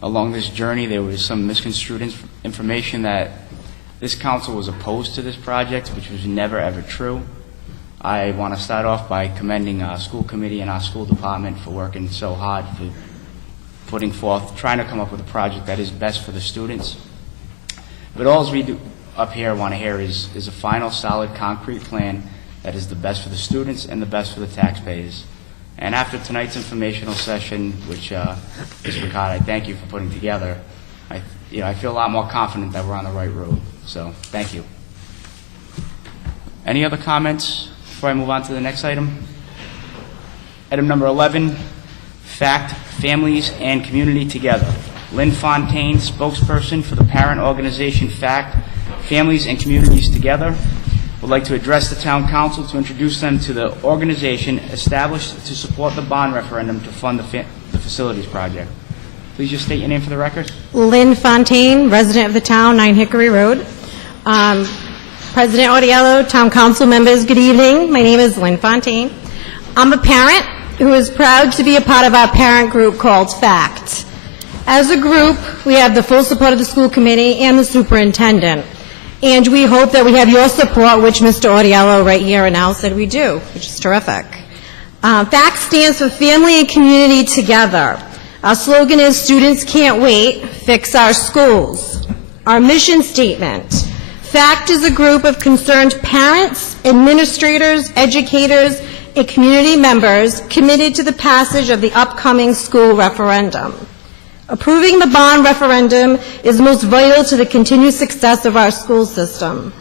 along this journey there was some misconstrued information that this council was opposed to this project, which was never, ever true. I want to start off by commending our school committee and our school department for working so hard, for putting forth, trying to come up with a project that is best for the students. But all we do up here want to hear is a final, solid, concrete plan that is the best for the students and the best for the taxpayers. And after tonight's informational session, which Ms. Ricard, I thank you for putting together, I feel a lot more confident that we're on the right road. So, thank you. Any other comments before I move on to the next item? Item number 11, FACT, Families and Community Together. Lynn Fontaine, spokesperson for the parent organization FACT, Families and Communities Together, would like to address the Town Council to introduce them to the organization established to support the bond referendum to fund the facilities project. Please just state your name for the record. Lynn Fontaine, resident of the town, 9 Hickory Road. President Audiello, Town Council members, good evening. My name is Lynn Fontaine. I'm a parent who is proud to be a part of our parent group called FACT. As a group, we have the full support of the school committee and the superintendent. And we hope that we have your support, which Mr. Audiello right here announced that we do, which is terrific. FACT stands for Family and Community Together. Our slogan is Students Can't Wait, Fix Our Schools. Our mission statement, FACT is a group of concerned parents, administrators, educators, and community members committed to the passage of the upcoming school referendum. Approving the bond referendum is most vital to the continued success of our school system.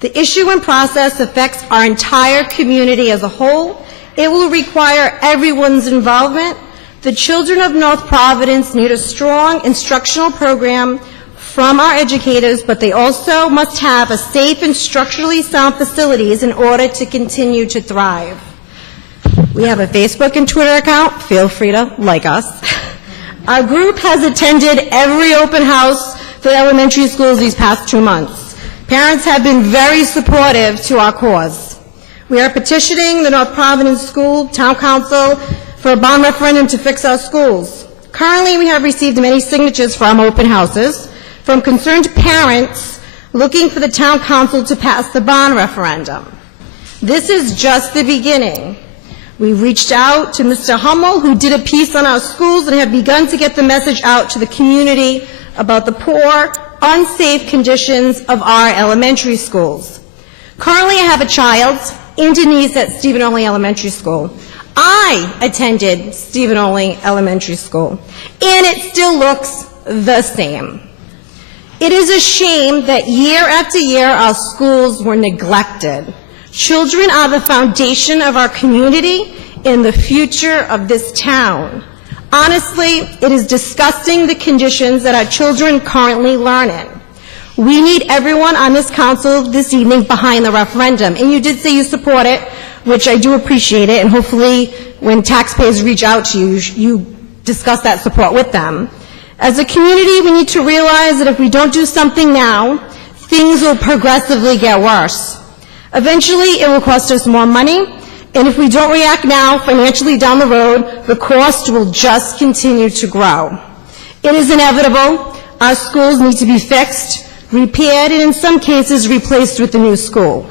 The issue and process affects our entire community as a whole. It will require everyone's involvement. The children of North Providence need a strong instructional program from our educators, but they also must have a safe and structurally sound facilities in order to continue to thrive. We have a Facebook and Twitter account. Feel free to like us. Our group has attended every open house for elementary schools these past 2 months. Parents have been very supportive to our cause. We are petitioning the North Providence School Town Council for a bond referendum to fix our schools. Currently, we have received many signatures from open houses from concerned parents looking for the Town Council to pass the bond referendum. This is just the beginning. We reached out to Mr. Hummel, who did a piece on our schools, and have begun to get the message out to the community about the poor, unsafe conditions of our elementary schools. Currently, I have a child and a niece at Stephen Olney Elementary School. I attended Stephen Olney Elementary School, and it still looks the same. It is a shame that year after year our schools were neglected. Children are the foundation of our community and the future of this town. Honestly, it is disgusting the conditions that our children currently learn in. We need everyone on this council this evening behind the referendum, and you did say you support it, which I do appreciate it, and hopefully when taxpayers reach out to you, you discuss that support with them. As a community, we need to realize that if we don't do something now, things will progressively get worse. Eventually, it will cost us more money, and if we don't react now, financially down the road, the cost will just continue to grow. It is inevitable. Our schools need to be fixed, repaired, and in some cases, replaced with a new school.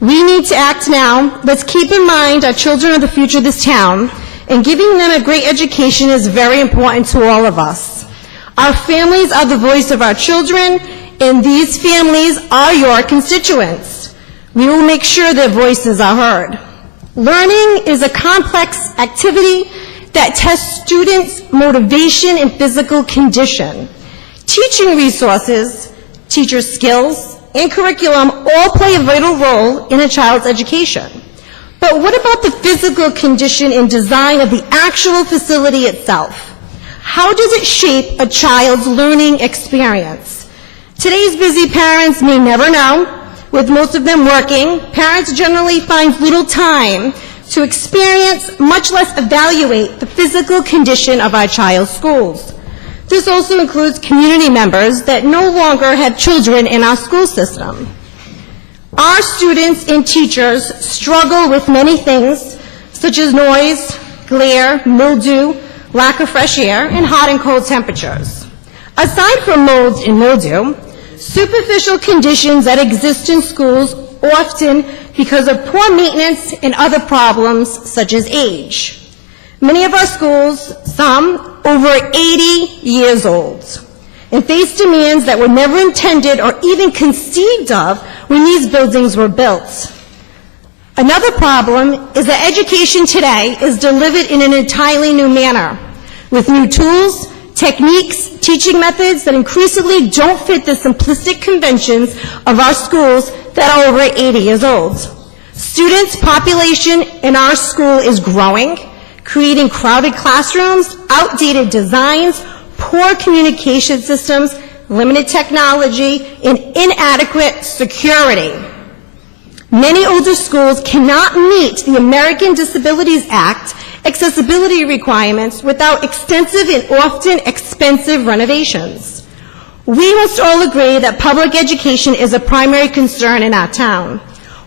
We need to act now. Let's keep in mind our children are the future of this town, and giving them a great education is very important to all of us. Our families are the voice of our children, and these families are your constituents. We will make sure their voices are heard. Learning is a complex activity that tests students' motivation and physical condition. Teaching resources, teacher skills, and curriculum all play a vital role in a child's education. But what about the physical condition and design of the actual facility itself? How does it shape a child's learning experience? Today's busy parents may never know. With most of them working, parents generally find little time to experience, much less evaluate, the physical condition of our child's schools. This also includes community members that no longer have children in our school system. Our students and teachers struggle with many things, such as noise, glare, mildew, lack of fresh air, and hot and cold temperatures. Aside from molds and mildew, superficial conditions that exist in schools often because of poor maintenance and other problems such as age. Many of our schools, some over 80 years old, and face demands that were never intended or even conceived of when these buildings were built. Another problem is that education today is delivered in an entirely new manner, with new tools, techniques, teaching methods that increasingly don't fit the simplistic conventions of our schools that are over 80 years old. Students' population in our school is growing, creating crowded classrooms, outdated designs, poor communication systems, limited technology, and inadequate security. Many older schools cannot meet the American Disabilities Act accessibility requirements without extensive and often expensive renovations. We must all agree that public education is a primary concern in our town.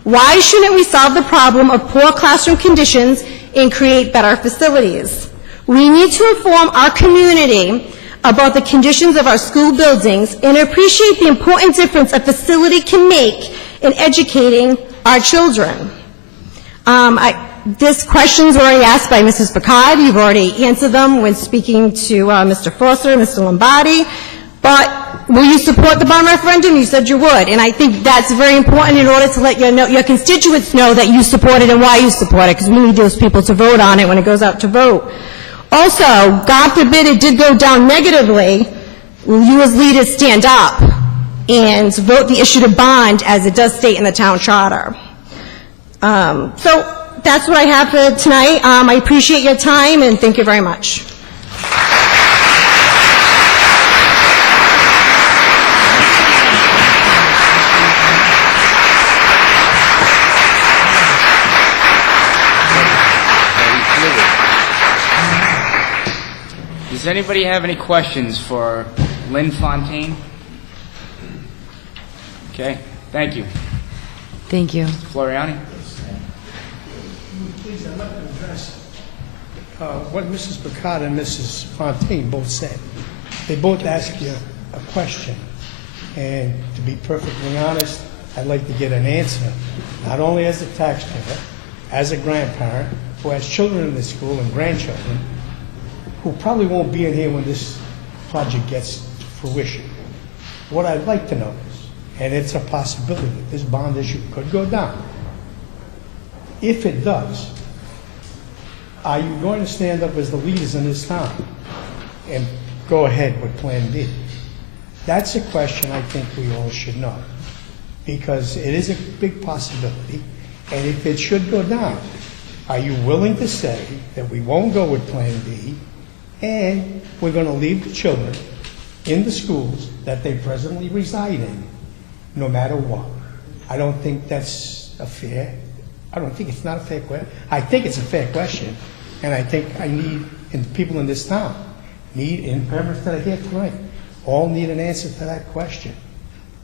Why shouldn't we solve the problem of poor classroom conditions and create better facilities? We need to inform our community about the conditions of our school buildings and appreciate the important difference a facility can make in educating our children. This question's already asked by Mrs. Picard. You've already answered them when speaking to Mr. Foster, Mr. Lombardi. But will you support the bond referendum? You said you would. And I think that's very important in order to let your constituents know that you support it and why you support it, because we need those people to vote on it when it goes out to vote. Also, God forbid it did go down negatively, will you as leaders stand up and vote the issue to bond as it does state in the town charter? So that's what I have for tonight. I appreciate your time, and thank you very much. Does anybody have any questions for Lynn Fontaine? Okay, thank you. Thank you. Floriani? Please, I'd like to address what Mrs. Picard and Mrs. Fontaine both said. They both asked you a question, and to be perfectly honest, I'd like to get an answer, not only as a taxpayer, as a grandparent, who has children in this school and grandchildren, who probably won't be in here when this project gets to fruition. What I'd like to know is, and it's a possibility, this bond issue could go down. If it does, are you going to stand up as the leaders in this town and go ahead with Plan B? That's a question I think we all should know, because it is a big possibility, and if it should go down, are you willing to say that we won't go with Plan B, and we're going to leave the children in the schools that they presently reside in, no matter what? I don't think that's a fair, I don't think it's not a fair question. I think it's a fair question, and I think I need, and the people in this town need, and parents that are here tonight, all need an answer to that question.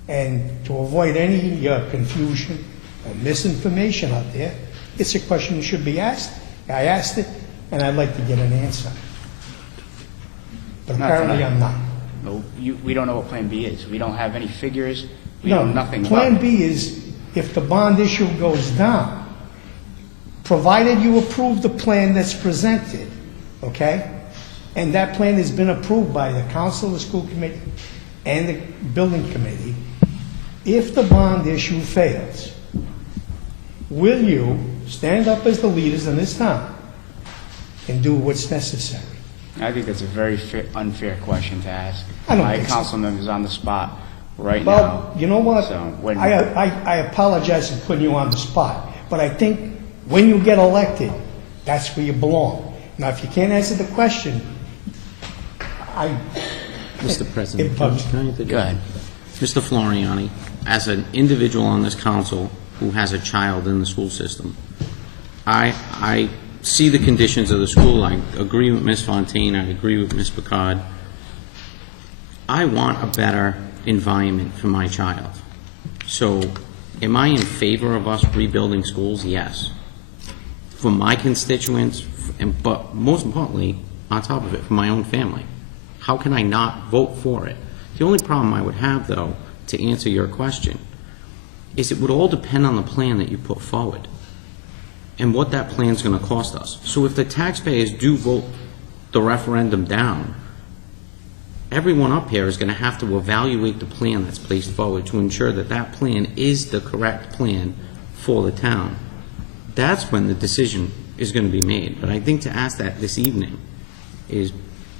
And to avoid any confusion or misinformation out there, it's a question that should be asked. I asked it, and I'd like to get an answer. But apparently I'm not. No, we don't know what Plan B is. We don't have any figures. We know nothing about Plan it. B is if the bond issue goes down, provided you approve the plan that's presented, okay? And that plan has been approved by the council, the school committee, and the building committee. If the bond issue fails, will you stand up as the leaders in this town and do what's necessary? I think that's a very unfair question to ask. I don't My think so. council member's on the spot right now. Well, you know what? So when I apologize for putting you on the spot, but I think when you get elected, that's where you belong. Now, if you can't answer the question, Mr. President, it bugs can I me. interject? Go ahead. Mr. Floriani, as an individual on this council who has a child in the school system, I see the conditions of the school. I agree with Ms. Fontaine. I agree with Ms. Picard. I want a better environment for my child. So am I in favor of us rebuilding schools? Yes. For my constituents, but most importantly, on top of it, for my own family. How can I not vote for it? The only problem I would have, though, to answer your question, is it would all depend on the plan that you put forward and what that plan's going to cost us. So if the taxpayers do vote the referendum down, everyone up here is going to have to evaluate the plan that's placed forward to ensure that that plan is the correct plan for the town. That's when the decision is going to be made. But I think to ask that this evening is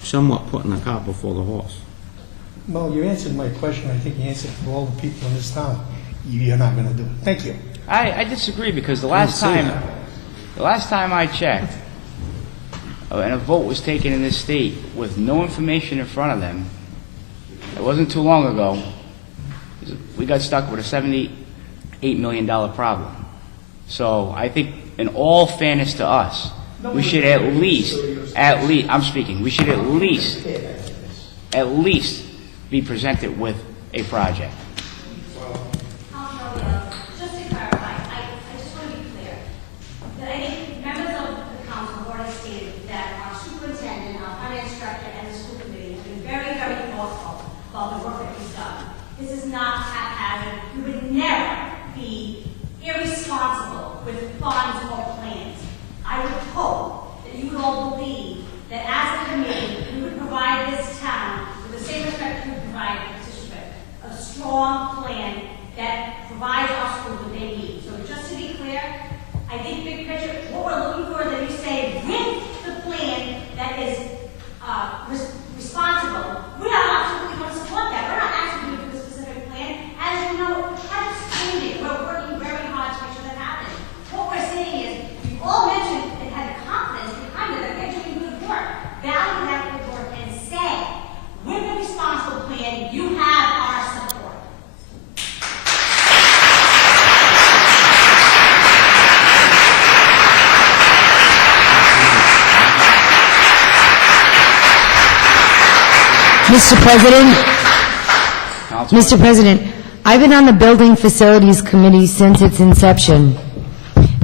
somewhat putting the cart before the horse. Well, you answered my question. I think you answered for all the people in this town. You're not going to do it. Thank you. I disagree, because the last time I checked, and a vote was taken in this state with no information in front of them, it wasn't too long ago, we got stuck with a $78 million problem. So I think, in all fairness to us, we should at least, I'm speaking, we should at least be presented with a project. Just to clarify, I just want to be clear, that I think members of the council have already stated that our superintendent, our finance director, and the school committee have been very, very thoughtful about the work that he's done. This is not haphazard. We would never be irresponsible with funds or plans. I would hope that you would all believe that as a committee, we would provide this town with the same respect we provide the district, a strong plan that provides our schools what they need. So just to be clear, I think big picture, what we're looking for is that you say with the plan that is responsible, we are absolutely going to support that. We're not asking you for a specific plan. As you know, have explained it. We're working very hard to make sure that happens. What we're saying is, you all mentioned and had the confidence behind it that they're doing good work. Value that good work and say, with a responsible plan, you have our support. Mr. President, I've been on the Building Facilities Committee since its inception,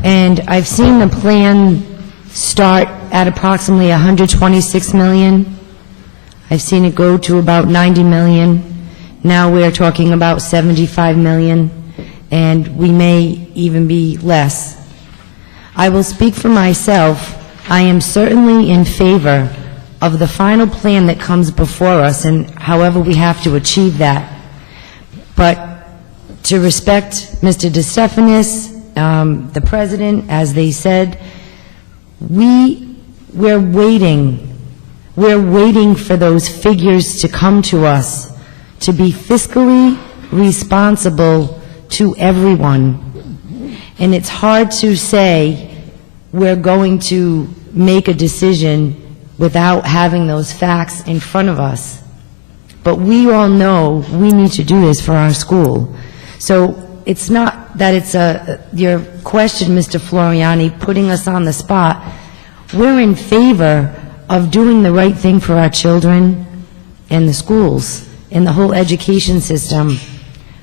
and I've seen the plan start at approximately $126 million. I've seen it go to about $90 million. Now we're talking about $75 million, and we may even be less. I will speak for myself. I am certainly in favor of the final plan that comes before us, and however we have to achieve that. But to respect Mr. DeStefanis, the President, as they said, we're waiting. We're waiting for those figures to come to us, to be fiscally responsible to everyone. And it's hard to say we're going to make a decision without having those facts in front of us. But we all know we need to do this for our school. So it's not that it's your question, Mr. Floriani, putting us on the spot. We're in favor of doing the right thing for our children and the schools and the whole education system.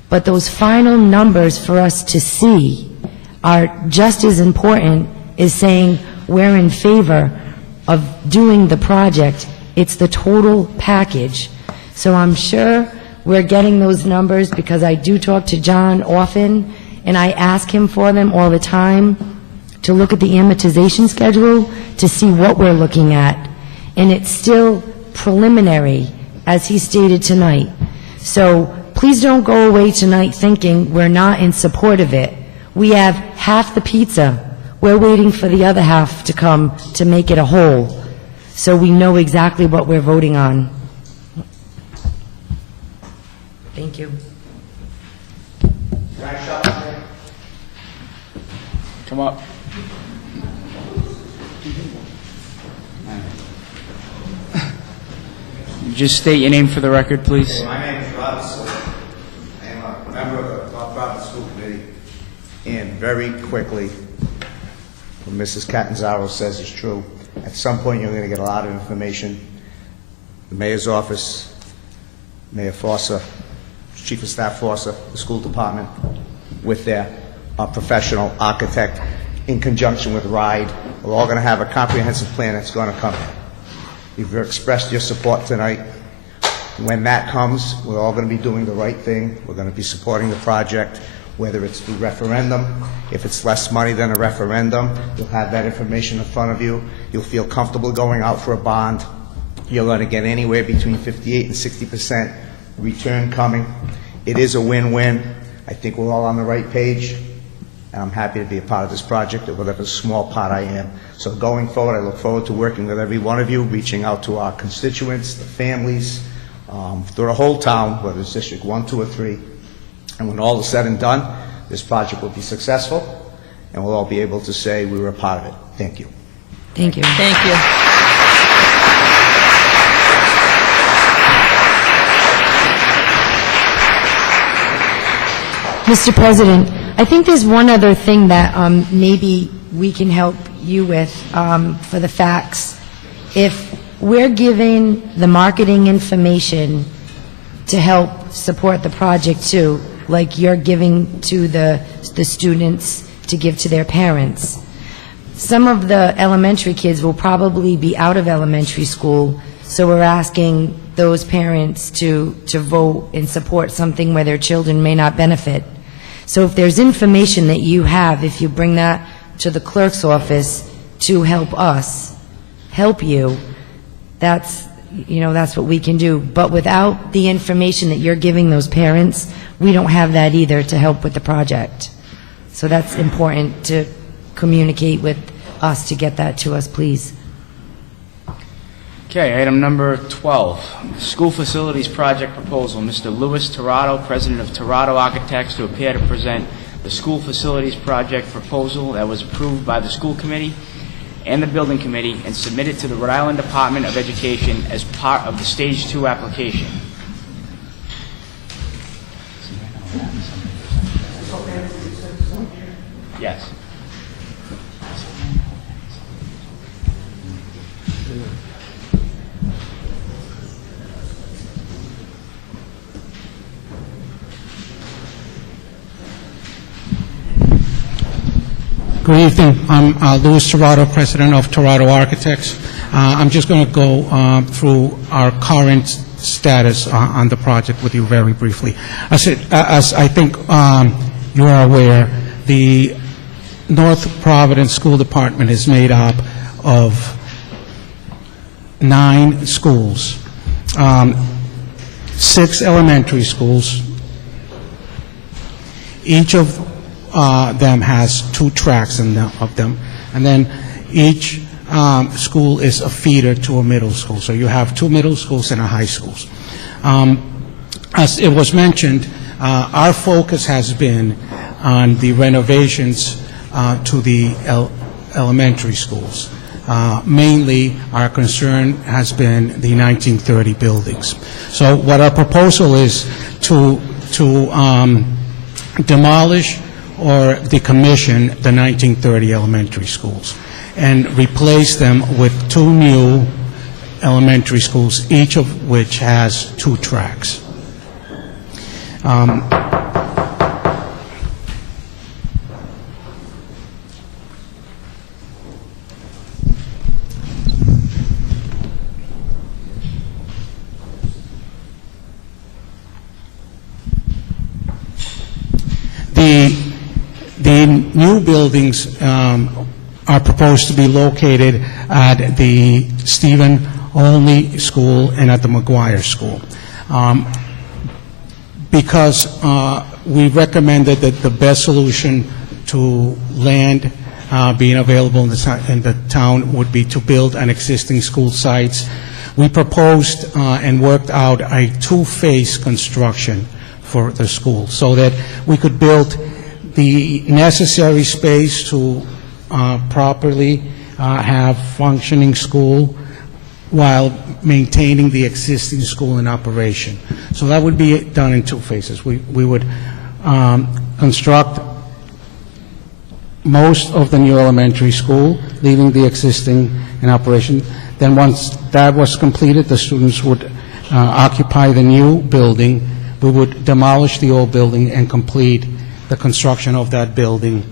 But those final numbers for us to see are just as important as saying we're in favor of doing the project. It's the total package. So I'm sure we're getting those numbers, because I do talk to John often, and I ask him for them all the time to look at the amortization schedule to see what we're looking at. And it's still preliminary, as he stated tonight. So please don't go away tonight thinking we're not in support of it. We have half the pizza. We're waiting for the other half to come to make it a whole, so we know exactly what we're voting on. Thank you. Come up. Just state your name for the record, please. My name is Robert Silver. I am a member of the North Providence School Committee, and very quickly, what Mrs. Catanzaro says is true. At some point, you're going to get a lot of information. The mayor's office, Mayor Forser, Chief of Staff Forser, the school department, with their professional architect, in conjunction with RIDE, we're all going to have a comprehensive plan that's going to come. You've expressed your support tonight. When that comes, we're all going to be doing the right thing. We're going to be supporting the project. whether it's through referendum. If it's less money than a referendum, you'll have that information in front of you. You'll feel comfortable going out for a bond. You're going to get anywhere between 58 and 60% return coming. It is a win-win. I think we're all on the right page, and I'm happy to be a part of this project, or whatever small part I am. So going forward, I look forward to working with every one of you, reaching out to our constituents, the families, through the whole town, whether it's District 1, 2, or 3. And when all is said and done, this project will be successful, and we'll all be able to say we were a part of it. Thank you. Thank you. Thank you. Mr. President, I think there's one other thing that maybe we can help you with for the facts. If we're giving the marketing information to help support the project too, like you're giving to the students to give to their parents, some of the elementary kids will probably be out of elementary school, so we're asking those parents to vote and support something where their children may not benefit. So if there's information that you have, if you bring that to the clerk's office to help us, help you, that's what we can do. But without the information that you're giving those parents, we don't have that either to help with the project. So that's important to communicate with us to get that to us, please. Okay, item number 12, School Facilities Project Proposal. Mr. Louis Torado, President of Torado Architects, to appear to present the School Facilities Project Proposal that was approved by the School Committee and the Building Committee and submitted to the Rhode Island Department of Education as part of the Stage 2 application. Yes. Good evening. I'm Louis Torado, President of Torado Architects. I'm just going to go through our current status on the project with you very briefly. As I think you are aware, the North Providence School Department is made up of 9 schools, 6 elementary schools. Each of them has 2 tracks of them, and then each school is a feeder to a middle school. So you have 2 middle schools and a high school. As it was mentioned, our focus has been on the renovations to the elementary schools. Mainly, our concern has been the 1930 buildings. So what our proposal is to demolish or decommission the 1930 elementary schools and replace them with 2 new elementary schools, each of which has 2 tracks. The new buildings are proposed to be located at the Stephen Olney School and at the McGuire School. Because we recommended that the best solution to land being available in the town would be to build on existing school sites, we proposed and worked out a 2-phase construction for the school so that we could build the necessary space to properly have functioning school while maintaining the existing school in operation. So that would be done in 2 phases. We would construct most of the new elementary school, leaving the existing in operation. Then once that was completed, the students would occupy the new building. We would demolish the old building and complete the construction of that building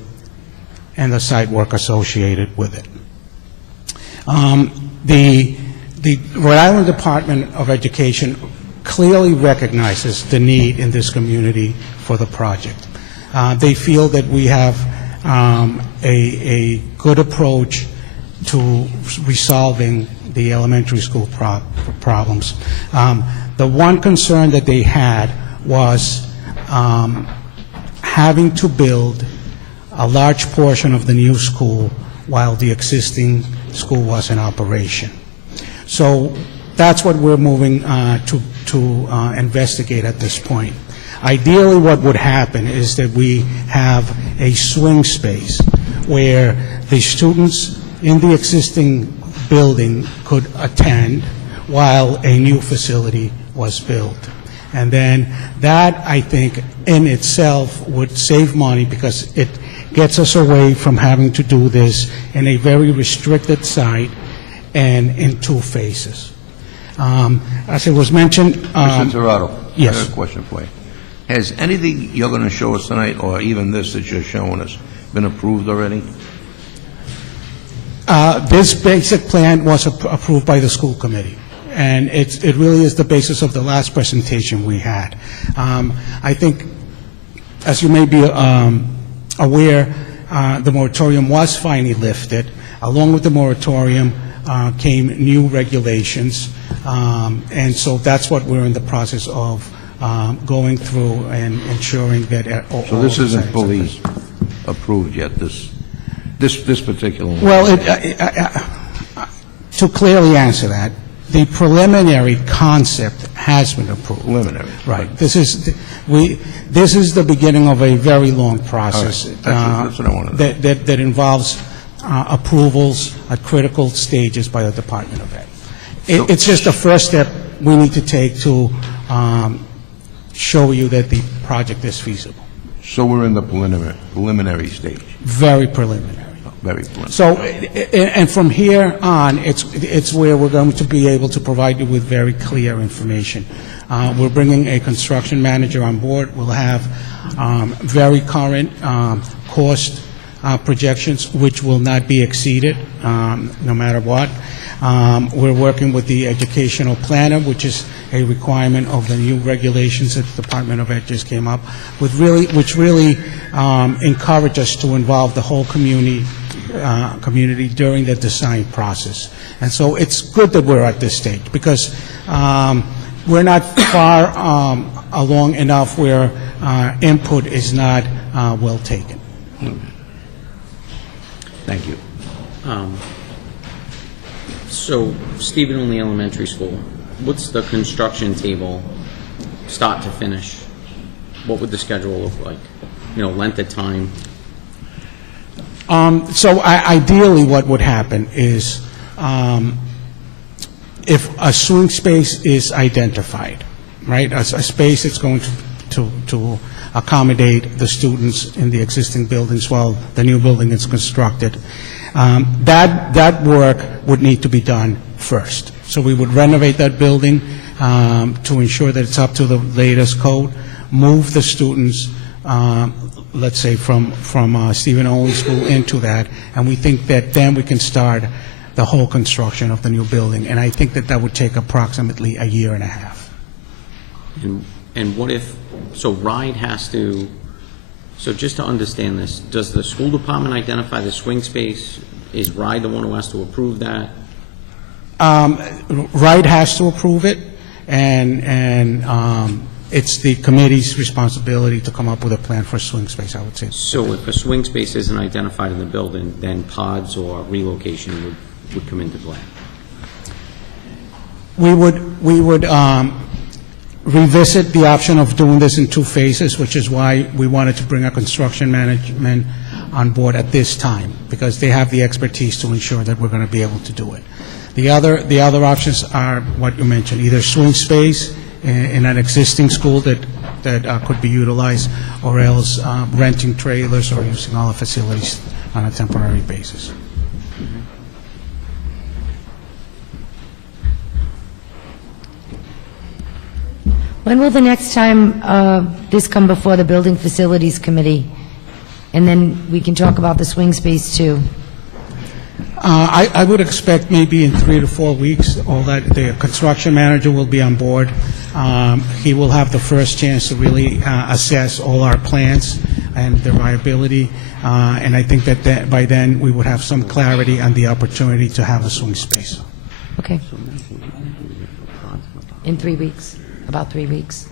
and the site work associated with it. The Rhode Island Department of Education clearly recognizes the need in this community for the project. They feel that we have a good approach to resolving the elementary school problems. The one concern that they had was having to build a large portion of the new school while the existing school was in operation. So that's what we're moving to investigate at this point. Ideally, what would happen is that we have a swing space where the students in the existing building could attend while a new facility was built. And then that, I think, in itself would save money because it gets us away from having to do this in a very restricted site and in two phases. As it was mentioned... Mr. Torado? Yes. I have a question for you. Has anything you're going to show us tonight, or even this that you're showing us, been approved already? This basic plan was approved by the school committee, and it really is the basis of the last presentation we had. I think, as you may be aware, the moratorium was finally lifted. Along with the moratorium came new regulations, and so that's what we're in the process of going through and ensuring that all... So this isn't fully approved yet, this particular one? Well, to clearly answer that, the preliminary concept has been approved. Preliminary. Right. This is the beginning of a very long process. Right. That's what I wanted to know. That involves approvals at critical stages by the Department of Ed. It's just the first step we need to take to show you that the project is feasible. So we're in the preliminary stage? Very preliminary. Very preliminary. So, and from here on, it's where we're going to be able to provide you with very clear information. We're bringing a construction manager on board. We'll have very current cost projections, which will not be exceeded no matter what. We're working with the educational planner, which is a requirement of the new regulations that the Department of Ed just came up with, which really encourage us to involve the whole community during the design process. And so it's good that we're at this stage, because we're not far along enough where input is not well taken. Thank you. So, Stephen Only Elementary School, what's the construction table, start to finish? What would the schedule look like? Length of time? So ideally what would happen is if a swing space is identified, right, a space that's going to accommodate the students in the existing buildings while the new building is constructed, that work would need to be done first. So we would renovate that building to ensure that it's up to the latest code, move the students, let's say, from Stephen Only School into that, and we think that then we can start the whole construction of the new building. And I think that would take approximately a year and a half. And what if, so RIDE has to, so just to understand this, does the school department identify the swing space? Is RIDE the one who has to approve that? RIDE has to approve it, and it's the committee's responsibility to come up with a plan for swing space, I would say. So if a swing space isn't identified in the building, then pods or relocation would come into play? We would revisit the option of doing this in two phases, which is why we wanted to bring a construction management on board at this time, because they have the expertise to ensure that we're going to be able to do it. The other options are what you mentioned, either swing space in an existing school that could be utilized, or else renting trailers or using all the facilities on a temporary basis. When will the next time this come before the Building Facilities Committee? And then we can talk about the swing space, too. I would expect maybe in 3 to 4 weeks, all that the construction manager will be on board. He will have the first chance to really assess all our plans and their viability, and I think that by then, we would have some clarity on the opportunity to have a swing space. Okay. In 3 weeks, about 3 weeks.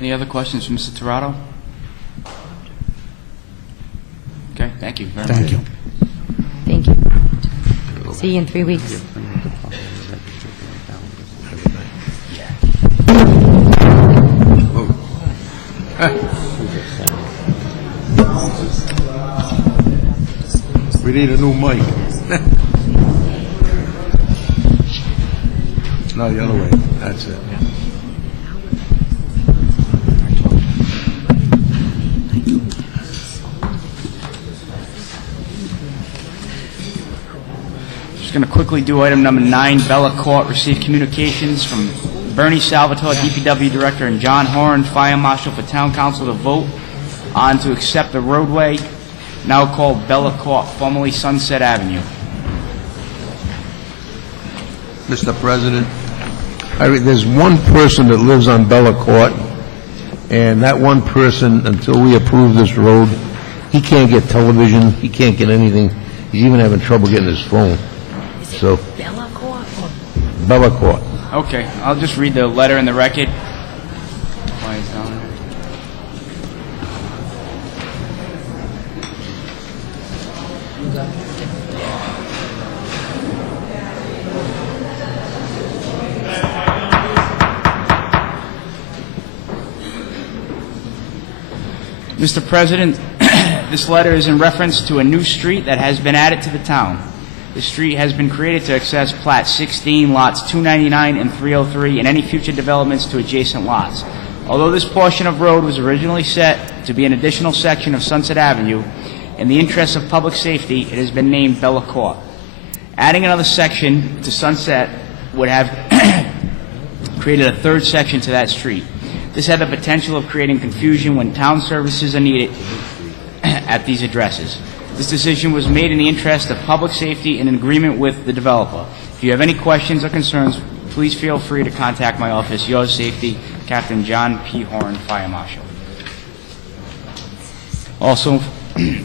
Any other questions from Mr. Torado? Okay, thank you very much. Thank you. Thank you. See you in 3 weeks. We need a new mic. No, the other way. That's it. Just going to quickly do item number 9, Bella Court, received communications from Bernie Salvatore, DPW Director, and John Horan, Fire Marshal, for Town Council to vote on to accept the roadway now called Bella Court, formerly Sunset Avenue. Mr. President, there's one person that lives on Bella Court, and that one person, until we approve this road, he can't get television, he can't get anything. He's even having trouble getting his phone. So, Bella Court? Bella Court. Okay, I'll just read the letter in the record. Why is that? Mr. President, this letter is in reference to a new street that has been added to the town. The street has been created to access Plat 16, lots 299 and 303, and any future developments to adjacent lots. Although this portion of road was originally set to be an additional section of Sunset Avenue, in the interest of public safety, it has been named Bella Court. Adding another section to Sunset would have created a third section to that street. This had the potential of creating confusion when town services are needed at these addresses. This decision was made in the interest of public safety and in agreement with the developer. If you have any questions or concerns, please feel free to contact my office. Yours safety, Captain John P. Horn, Fire Marshal. Also,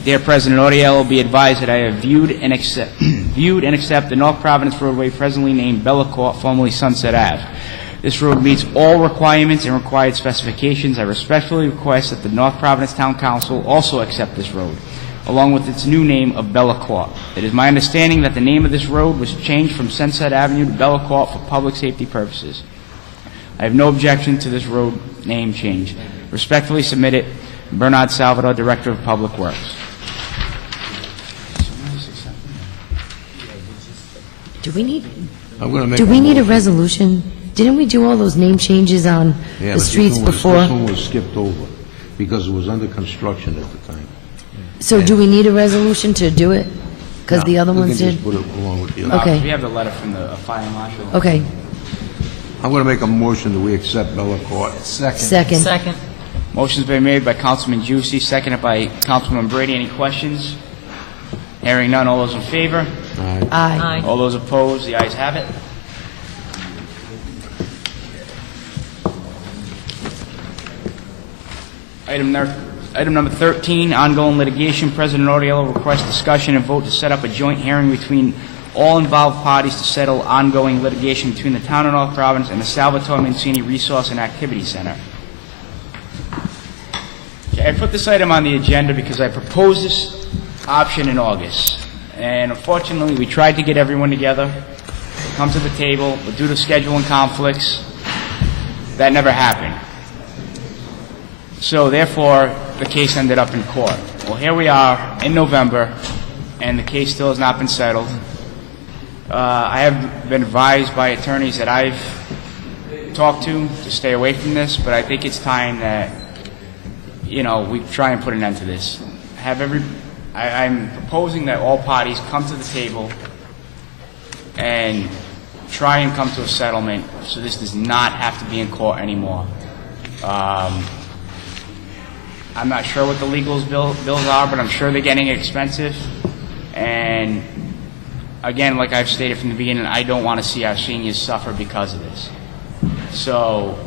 dear President Oriello, be advised that I have viewed and accept the North Providence roadway presently named Bella Court, formerly Sunset Ave. This road meets all requirements and required specifications. I respectfully request that the North Providence Town Council also accept this road, along with its new name of Bella Court. It is my understanding that the name of this road was changed from Sunset Avenue to Bella Court for public safety purposes. I have no objection to this road name change. Respectfully submitted, Bernard Salvador, Director of Public Works. Do we need a a resolution? Didn't we do all those name changes on the streets before? This one was skipped over because it was under construction at the time. So do we need a resolution to do it? Because the other ones did? We can just put it along with the other. Okay. We have the letter from the Fire Marshal. Okay. I'm going to make a motion that we accept Bella Court. Second. Second. Motion's been made by Councilman Juicy, seconded by Councilman Brady. Any questions? Hearing none, all those in favor? Aye. Aye. All those opposed? The ayes have it. Item number 13, ongoing litigation. President Oriello requests discussion and vote to set up a joint hearing between all involved parties to settle ongoing litigation between the town of North Providence and the Salvatore Mancini Resource and Activity Center. Okay, I put this item on the agenda because I proposed this option in August. And unfortunately, we tried to get everyone together, come to the table, but due to scheduling conflicts, that never happened. So therefore, the case ended up in court. Well, here we are in November, and the case still has not been settled. I have been advised by attorneys that I've talked to stay away from this, but I think it's time that, we try and put an end to this. I'm proposing that all parties come to the table and try and come to a settlement so this does not have to be in court anymore. I'm not sure what the legal bills are, but I'm sure they're getting expensive. And again, like I've stated from the beginning, I don't want to see our seniors suffer because of this. So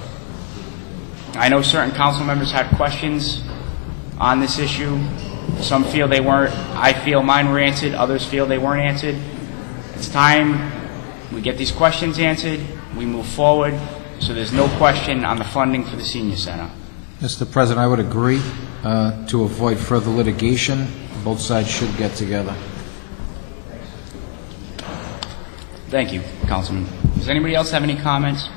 I know certain council members had questions on this issue. Some feel they weren't. I feel mine were answered. Others feel they weren't answered. It's time we get these questions answered, we move forward, so there's no question on the funding for the senior center. Mr. President, I would agree. To avoid further litigation, both sides should get together. Thank you, Councilman. Does anybody else have any comments?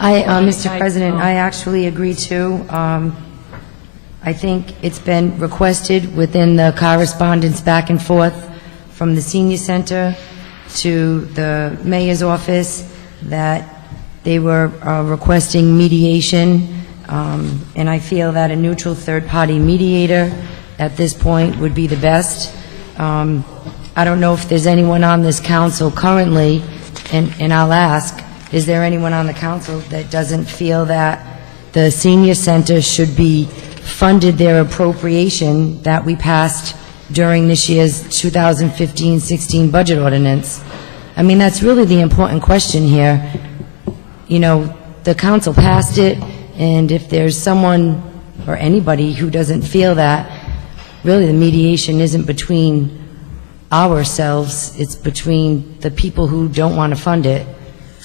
Mr. President, I actually agree too. I think it's been requested within the correspondence back and forth from the senior center to the mayor's office that they were requesting mediation, and I feel that a neutral third-party mediator at this point would be the best. I don't know if there's anyone on this council currently, and I'll ask, is there anyone on the council that doesn't feel that the senior center should be funded their appropriation that we passed during this year's 2015-16 budget ordinance? I mean, that's really the important question here. You know, the council passed it, and if there's someone or anybody who doesn't feel that, really the mediation isn't between ourselves, it's between the people who don't want to fund it.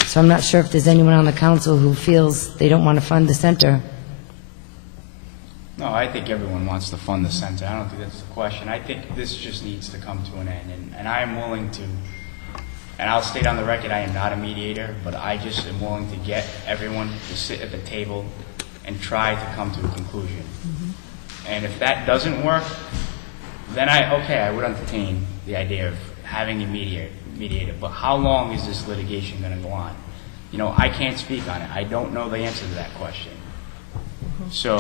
So I'm not sure if there's anyone on the council who feels they don't want to fund the center. No, I think everyone wants to fund the center. I don't think that's the question. I think this just needs to come to an end, and I am willing to, and I'll state on the record, I am not a mediator, but I just am willing to get everyone to sit at the table and try to come to a conclusion. And if that doesn't work, then I would entertain the idea of having a mediator. But how long is this litigation going to go on? You know, I can't speak on it. I don't know the answer to that question. So,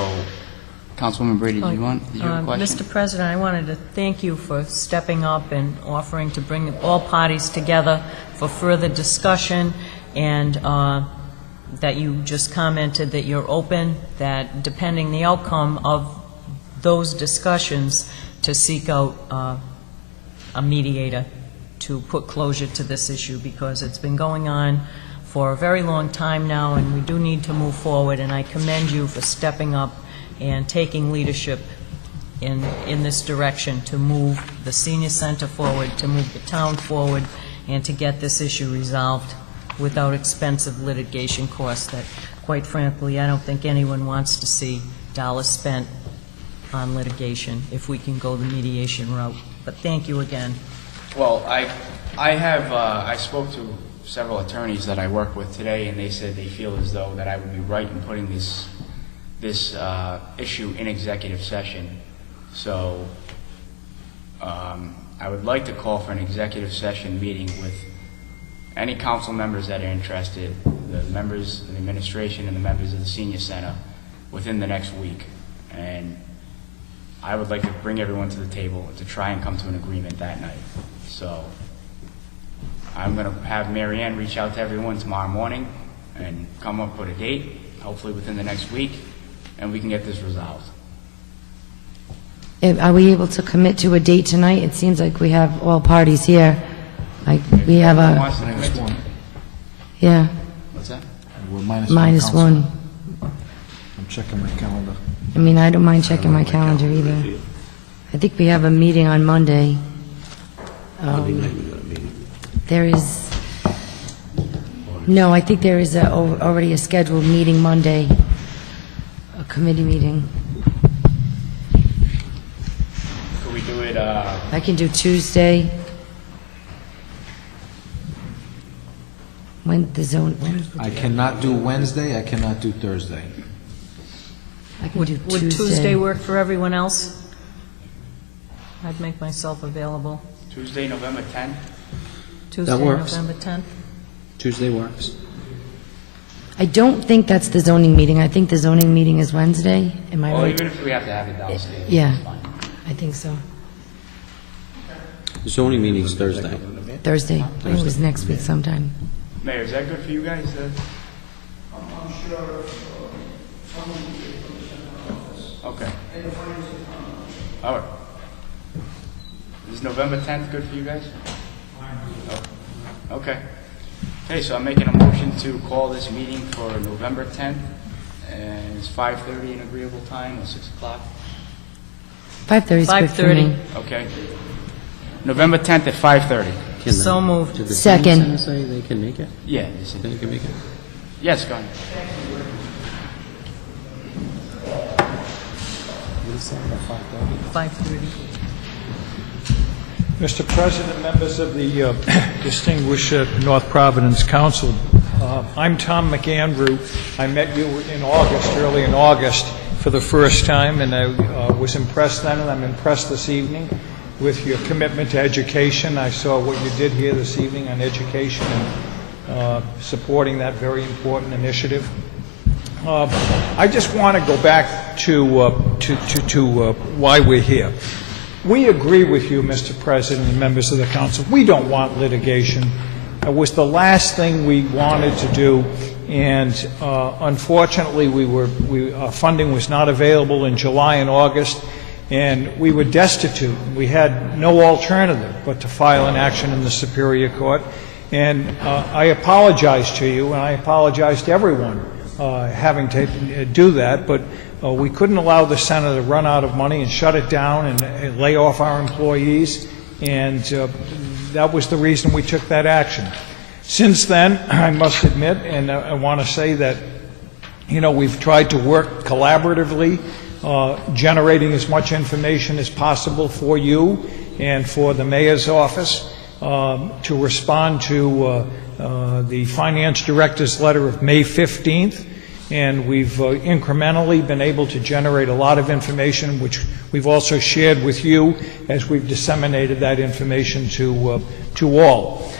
Councilwoman Brady, did you have a question? Mr. President, I wanted to thank you for stepping up and offering to bring all parties together for further discussion, and that you just commented that you're open, that depending the outcome of those discussions, to seek out a mediator to put closure to this issue, because it's been going on for a very long time now, and we do need to move forward, and I commend you for stepping up and taking leadership in this direction to move the senior center forward, to move the town forward, and to get this issue resolved without expensive litigation costs that, quite frankly, I don't think anyone wants to see dollars spent on litigation if we can go the mediation route. But thank you again. Well, I spoke to several attorneys that I work with today, and they said they feel as though that I would be right in putting this issue in executive session. So I would like to call for an executive session meeting with any council members that are interested, the members of the administration and the members of the senior center, within the next week. And I would like to bring everyone to the table to try and come to an agreement that night. So I'm going to have Mary Ann reach out to everyone tomorrow morning and come up with a date, hopefully within the next week, and we can get this resolved. Are we able to commit to a date tonight? It seems like we have all parties here. Like, we have a... Yeah. What's that? We're minus Minus one. I'm checking my calendar. I mean, I don't mind checking my calendar either. I think we have a meeting on Monday. There is... No, I think there is already a scheduled meeting Monday, a committee meeting. Could we do it... I can do Tuesday. I cannot do Wednesday, I cannot do Thursday. I can do Would Tuesday. Tuesday work for everyone else? I'd make myself available. Tuesday, November 10th? Tuesday, works. November 10th? Tuesday works. I don't think that's the zoning meeting. I think the zoning meeting is Wednesday. Am I Well, right? even if we have to have it downstairs. Yeah, it's fine. I think so. Zoning meeting's Thursday. Thursday. It was next week sometime. Mayor, is that good for you guys? I'm sure someone will be from the center office. Okay. And the finance All right. Is November 10th good for you guys? Okay. Okay. Okay, so I'm making a motion to call this meeting for November 10th, and it's 5:30 an agreeable time, or 6 o'clock? 5:30 is good for me. Okay. November 10th at 5:30. So moved. Did the Second. senior center say they can make it? Yeah. They can make it? Yes, go ahead. What is that, about 5:30? 5:30. Mr. President, members of the distinguished North Providence Council, I'm Tom McAndrew. I met you in August, early in August, for the first time, and I was impressed then, and I'm impressed this evening with your commitment to education. I saw what you did here this evening on education and supporting that very important initiative. I just want to go back to why we're here. We agree with you, Mr. President and members of the Council. We don't want litigation. It was the last thing we wanted to do, and unfortunately, our funding was not available in July and August, and we were destitute. We had no alternative but to file an action in the Superior Court. And I apologize to you, and I apologize to everyone having to do that, but we couldn't allow the center to run out of money and shut it down and lay off our employees, and that was the reason we took that action. Since then, I must admit, and I want to say that, we've tried to work collaboratively, generating as much information as possible for you and for the mayor's office to respond to the finance director's letter of May 15th. And we've incrementally been able to generate a lot of information, which we've also shared with you as we've disseminated that information to all.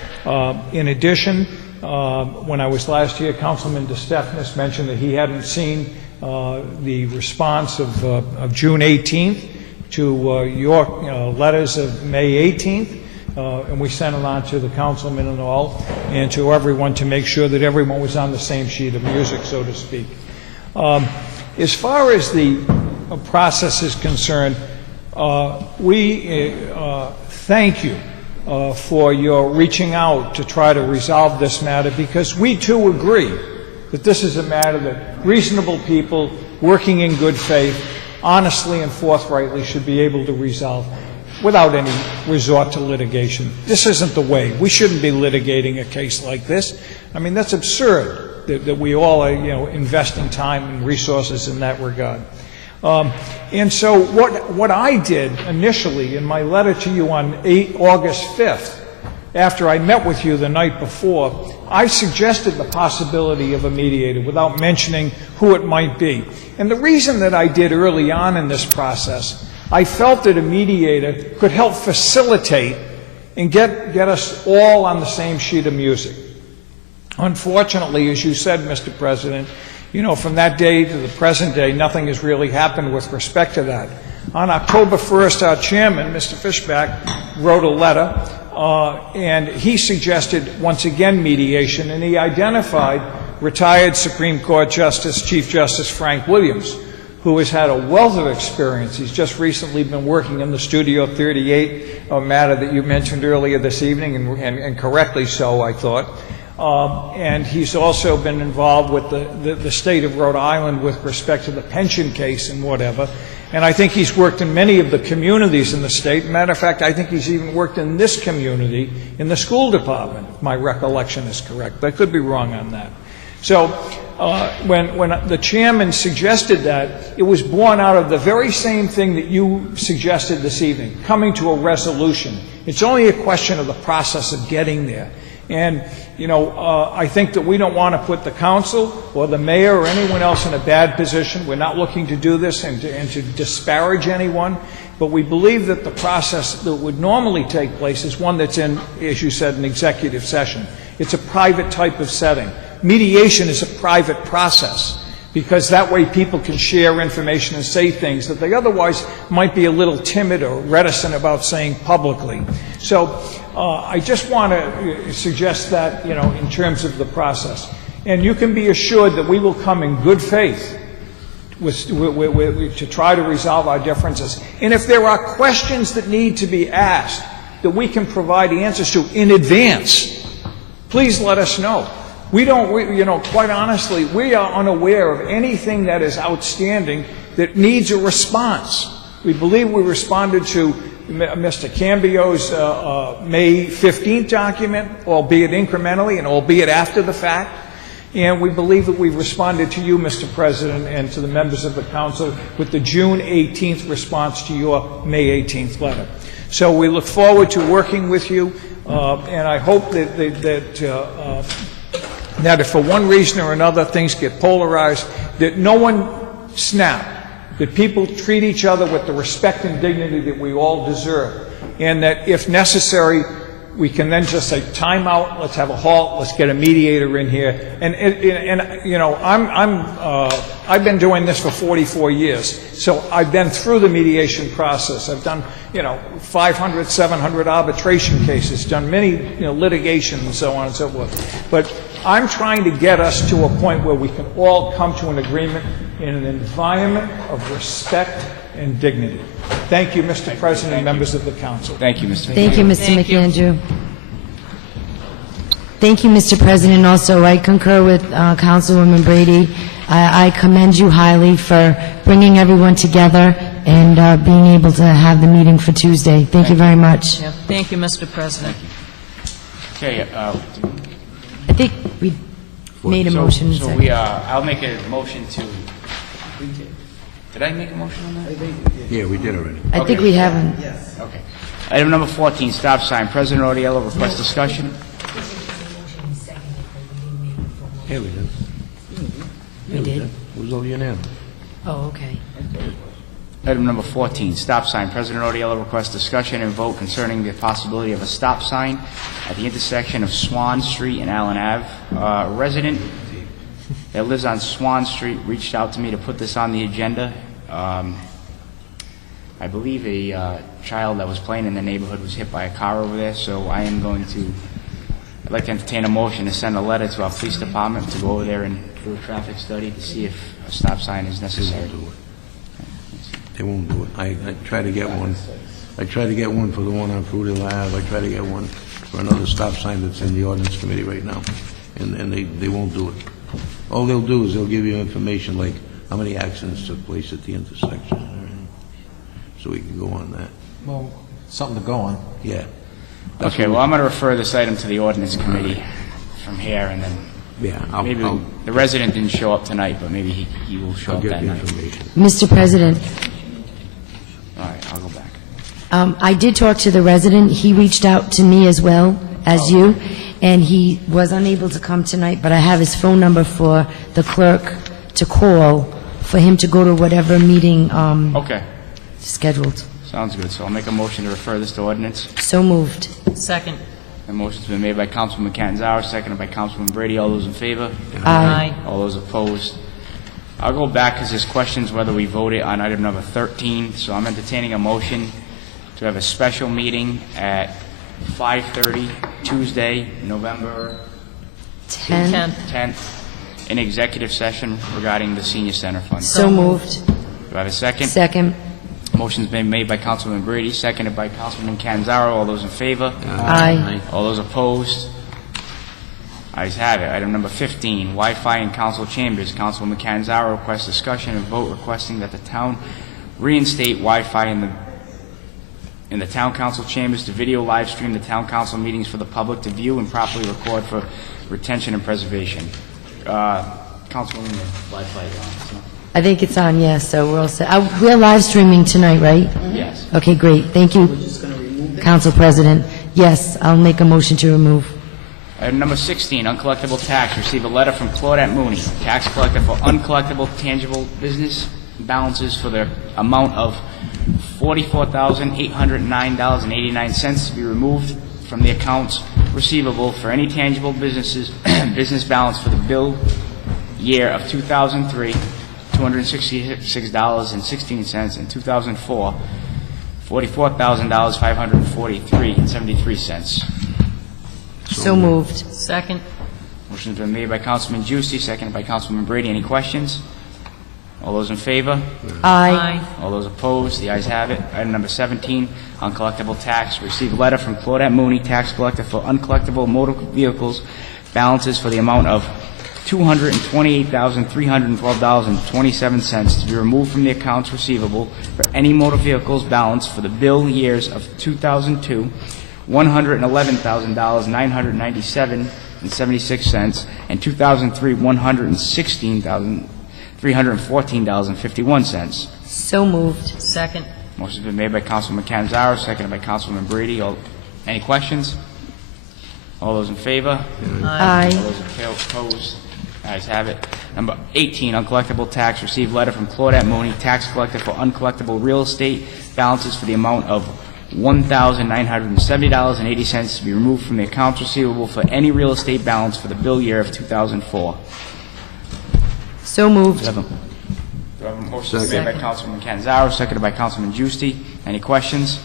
In addition, when I was last here, Councilman DeStefanis mentioned that he hadn't seen the response of June 18th to your letters of May 18th. And we sent it on to the councilmen and all, and to everyone to make sure that everyone was on the same sheet of music, so to speak. As far as the process is concerned, we thank you for your reaching out to try to resolve this matter, because we too agree that this is a matter that reasonable people working in good faith, honestly and forthrightly, should be able to resolve without any resort to litigation. This isn't the way. We shouldn't be litigating a case like this. I mean, that's absurd that we all are, investing time and resources in that regard. And so what I did initially in my letter to you on August 5th, after I met with you the night before, I suggested the possibility of a mediator without mentioning who it might be. And the reason that I did early on in this process, I felt that a mediator could help facilitate and get us all on the same sheet of music. Unfortunately, as you said, Mr. President, from that day to the present day, nothing has really happened with respect to that. On October 1st, our chairman, Mr. Fishback, wrote a letter, and he suggested, once again, mediation, and he identified retired Supreme Court Justice, Chief Justice Frank Williams, who has had a wealth of experience. He's just recently been working in the Studio 38 matter that you mentioned earlier this evening, and correctly so, I thought. And he's also been involved with the state of Rhode Island with respect to the pension case and whatever. And I think he's worked in many of the communities in the state. Matter of fact, I think he's even worked in this community in the school department, if my recollection is correct. But I could be wrong on that. So when the chairman suggested that, it was born out of the very same thing that you suggested this evening, coming to a resolution. It's only a question of the process of getting there. And, I think that we don't want to put the council or the mayor or anyone else in a bad position. We're not looking to do this and to disparage anyone. But we believe that the process that would normally take place is one that's in, as you said, an executive session. It's a private type of setting. Mediation is a private process, because that way people can share information and say things that they otherwise might be a little timid or reticent about saying publicly. So I just want to suggest that, in terms of the process. And you can be assured that we will come in good faith to try to resolve our differences. And if there are questions that need to be asked that we can provide answers to in advance, please let us know. Quite honestly, we are unaware of anything that is outstanding that needs a response. We believe we responded to Mr. Cambio's May 15th document, albeit incrementally and albeit after the fact. And we believe that we've responded to you, Mr. President, and to the members of the council with the June 18th response to your May 18th letter. So we look forward to working with you, and I hope that if for one reason or another things get polarized, that no one snap, that people treat each other with the respect and dignity that we all deserve, and that if necessary, we can then just say, time out, let's have a halt, let's get a mediator in here. And I've been doing this for 44 years, so I've been through the mediation process. I've done, 500, 700 arbitration cases, done many, litigation and so on and so forth. But I'm trying to get us to a point where we can all come to an agreement in an environment of respect and dignity. Thank you, Mr. President and members of the council. Thank you, Mr. Thank you, Mr. McAndrew. Thank you, Mr. President. Also, I concur with Councilwoman Brady. I commend you highly for bringing everyone together and being able to have the meeting for Tuesday. Thank you very much. Yeah, thank you, Mr. President. Okay, I think we made a motion. So I'll make a motion to... Did I make a motion on that? Yeah, we did already. I think we haven't. Yes. Okay. Item number 14, stop sign. President Audiello, request discussion. Yeah, we did. We did? It was all unanimous. Oh, okay. Item number 14, stop sign. President Audiello requests discussion and vote concerning the possibility of a stop sign at the intersection of Swan Street and Allen Ave. A resident that lives on Swan Street reached out to me to put this on the agenda. I believe a child that was playing in the neighborhood was hit by a car over there, so I'd like to entertain a motion to send a letter to our police department to go over there and do a traffic study to see if a stop sign is necessary. They won't do it. I tried to get one. I tried to get one for the one on Fruitvale Ave. I tried to get one for another stop sign that's in the ordinance committee right now, and they won't do it. All they'll do is they'll give you information like how many accidents took place at the intersection, so we can go on that. Well, something to go on. Yeah. Okay, well, I'm going to refer this item to the ordinance committee from here, and then maybe the resident didn't show up tonight, but maybe he will show up that night. Mr. President, all right, I'll go back. I did talk to the resident. He reached out to me as well as you, and he was unable to come tonight, but I have his phone number for the clerk to call for him to go to whatever meeting Okay. scheduled. Sounds good. So I'll make a motion to refer this to ordinance. So moved. Second. The motion's been made by Councilman Catanzaro, seconded by Councilman Brady. All those in favor? Aye. All those opposed? I'll go back because there's questions whether we voted on item number 13. So I'm entertaining a motion to have a special meeting at 5:30 Tuesday, November 10th, in executive session regarding the senior center fund. So moved. Do I have a second? Second. Motion's been made by Councilman Brady, seconded by Councilman Catanzaro. All those in favor? Aye. All those opposed? Ayes have it. Item number 15, Wi-Fi in council chambers. Councilman Catanzaro requests discussion and vote requesting that the town reinstate Wi-Fi in the town council chambers to video live stream the town council meetings for the public to view and properly record for retention and preservation. Councilwoman, Wi-Fi is on, so. I think it's on, yes, so we're all set. We're live streaming tonight, right? Yes. Okay, great. Thank you, Council President. Yes, I'll make a motion to remove. Item number 16, uncollectible tax. Receive a letter from Claudette Mooney, tax collector for uncollectible tangible business balances for the amount of $44,809.89 to be removed from the accounts receivable for any tangible business balance for the bill year of 2003, $266.16, and 2004, $44,543.73. So moved. Second. Motion's been made by Councilman Juicy, seconded by Councilman Brady. Any questions? All those in favor? Aye. All those opposed? The ayes have it. Item number 17, uncollectible tax. Receive letter from Claudette Mooney, tax collector for uncollectible motor vehicles, balances for the amount of $228,312.27 to be removed from the accounts receivable for any motor vehicles balance for the bill years of 2002, $111,997.76, and 2003, $116,314.51. So moved. Second. Motion's been made by Councilman Canzaro, seconded by Councilman Brady. Any questions? All those in favor? Aye. All those opposed? Ayes have it. Number 18, uncollectible tax. Received letter from Claudette Mooney, tax collector for uncollectible real estate, balances for the amount of $1,970.80 to be removed from the accounts receivable for any real estate balance for the bill year of 2004. So moved. Do I have a motion made by Councilman Canzaro, seconded by Councilman Giusti? Any questions?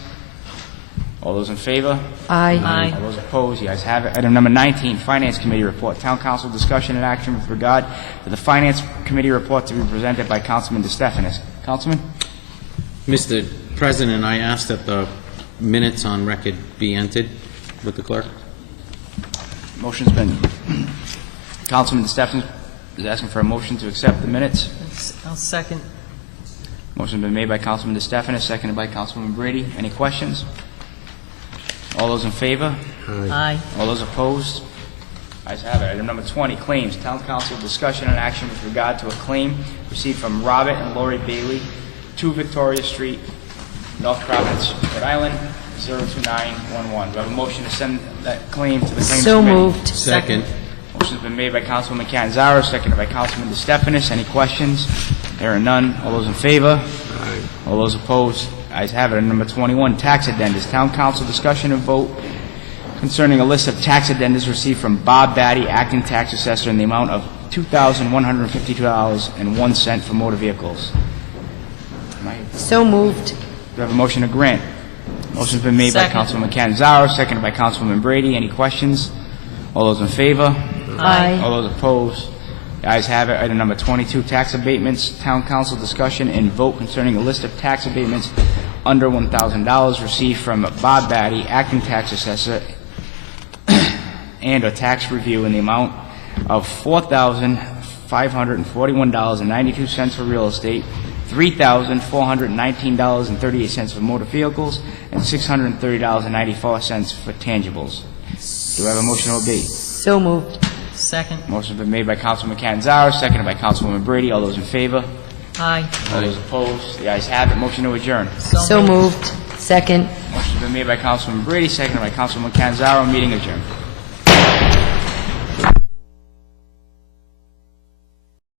All those in favor? Aye. All those opposed? The ayes have it. Item number 19, Finance Committee report. Town Council discussion and action with regard to the Finance Committee report to be presented by Councilman DeStefanis. Councilman? Mr. President, I ask that the minutes on record be entered with the clerk. Motion's been, Councilman DeStefanis is asking for a motion to accept the minutes. I'll second. Motion's been made by Councilman DeStefanis, seconded by Councilman Brady. Any questions? All those in favor? Aye. All those opposed? Ayes have it. Item number 20, claims. Town Council discussion and action with regard to a claim received from Robert and Lori Bailey, 2 Victoria Street, North Providence, Rhode Island, 02911. Do I have a motion to send that claim to the Claims So Committee? moved. Second. Motion's been made by Councilman Canzaro, seconded by Councilman DeStefanis. Any questions? There are none. All those in favor? Aye. All those opposed? Ayes have it. Item number 21, tax addendas. Town Council discussion and vote concerning a list of tax addendas received from Bob Batty, acting tax assessor, in the amount of $2,152.01 for motor vehicles. So moved. Do I have a motion to grant? Motion's been made by Councilman Canzaro, seconded by Councilman Brady. Any questions? All those in favor? Aye. All those opposed? The ayes have it. Item number 22, tax abatements. Town Council discussion and vote concerning a list of tax abatements under $1,000 received from Bob Batty, acting tax assessor, and a tax review in the amount of $4,541.92 for real estate, $3,419.38 for motor vehicles, and $630.94 for tangibles. Do I have a motion to abate? So moved. Second. Motion's been made by Councilman Canzaro, seconded by Councilwoman Brady. All those in favor? Aye. All those opposed? The ayes have it. Motion to adjourn. So moved. Second. Motion's been made by Councilman Brady, seconded by Councilman Canzaro. Meeting adjourned.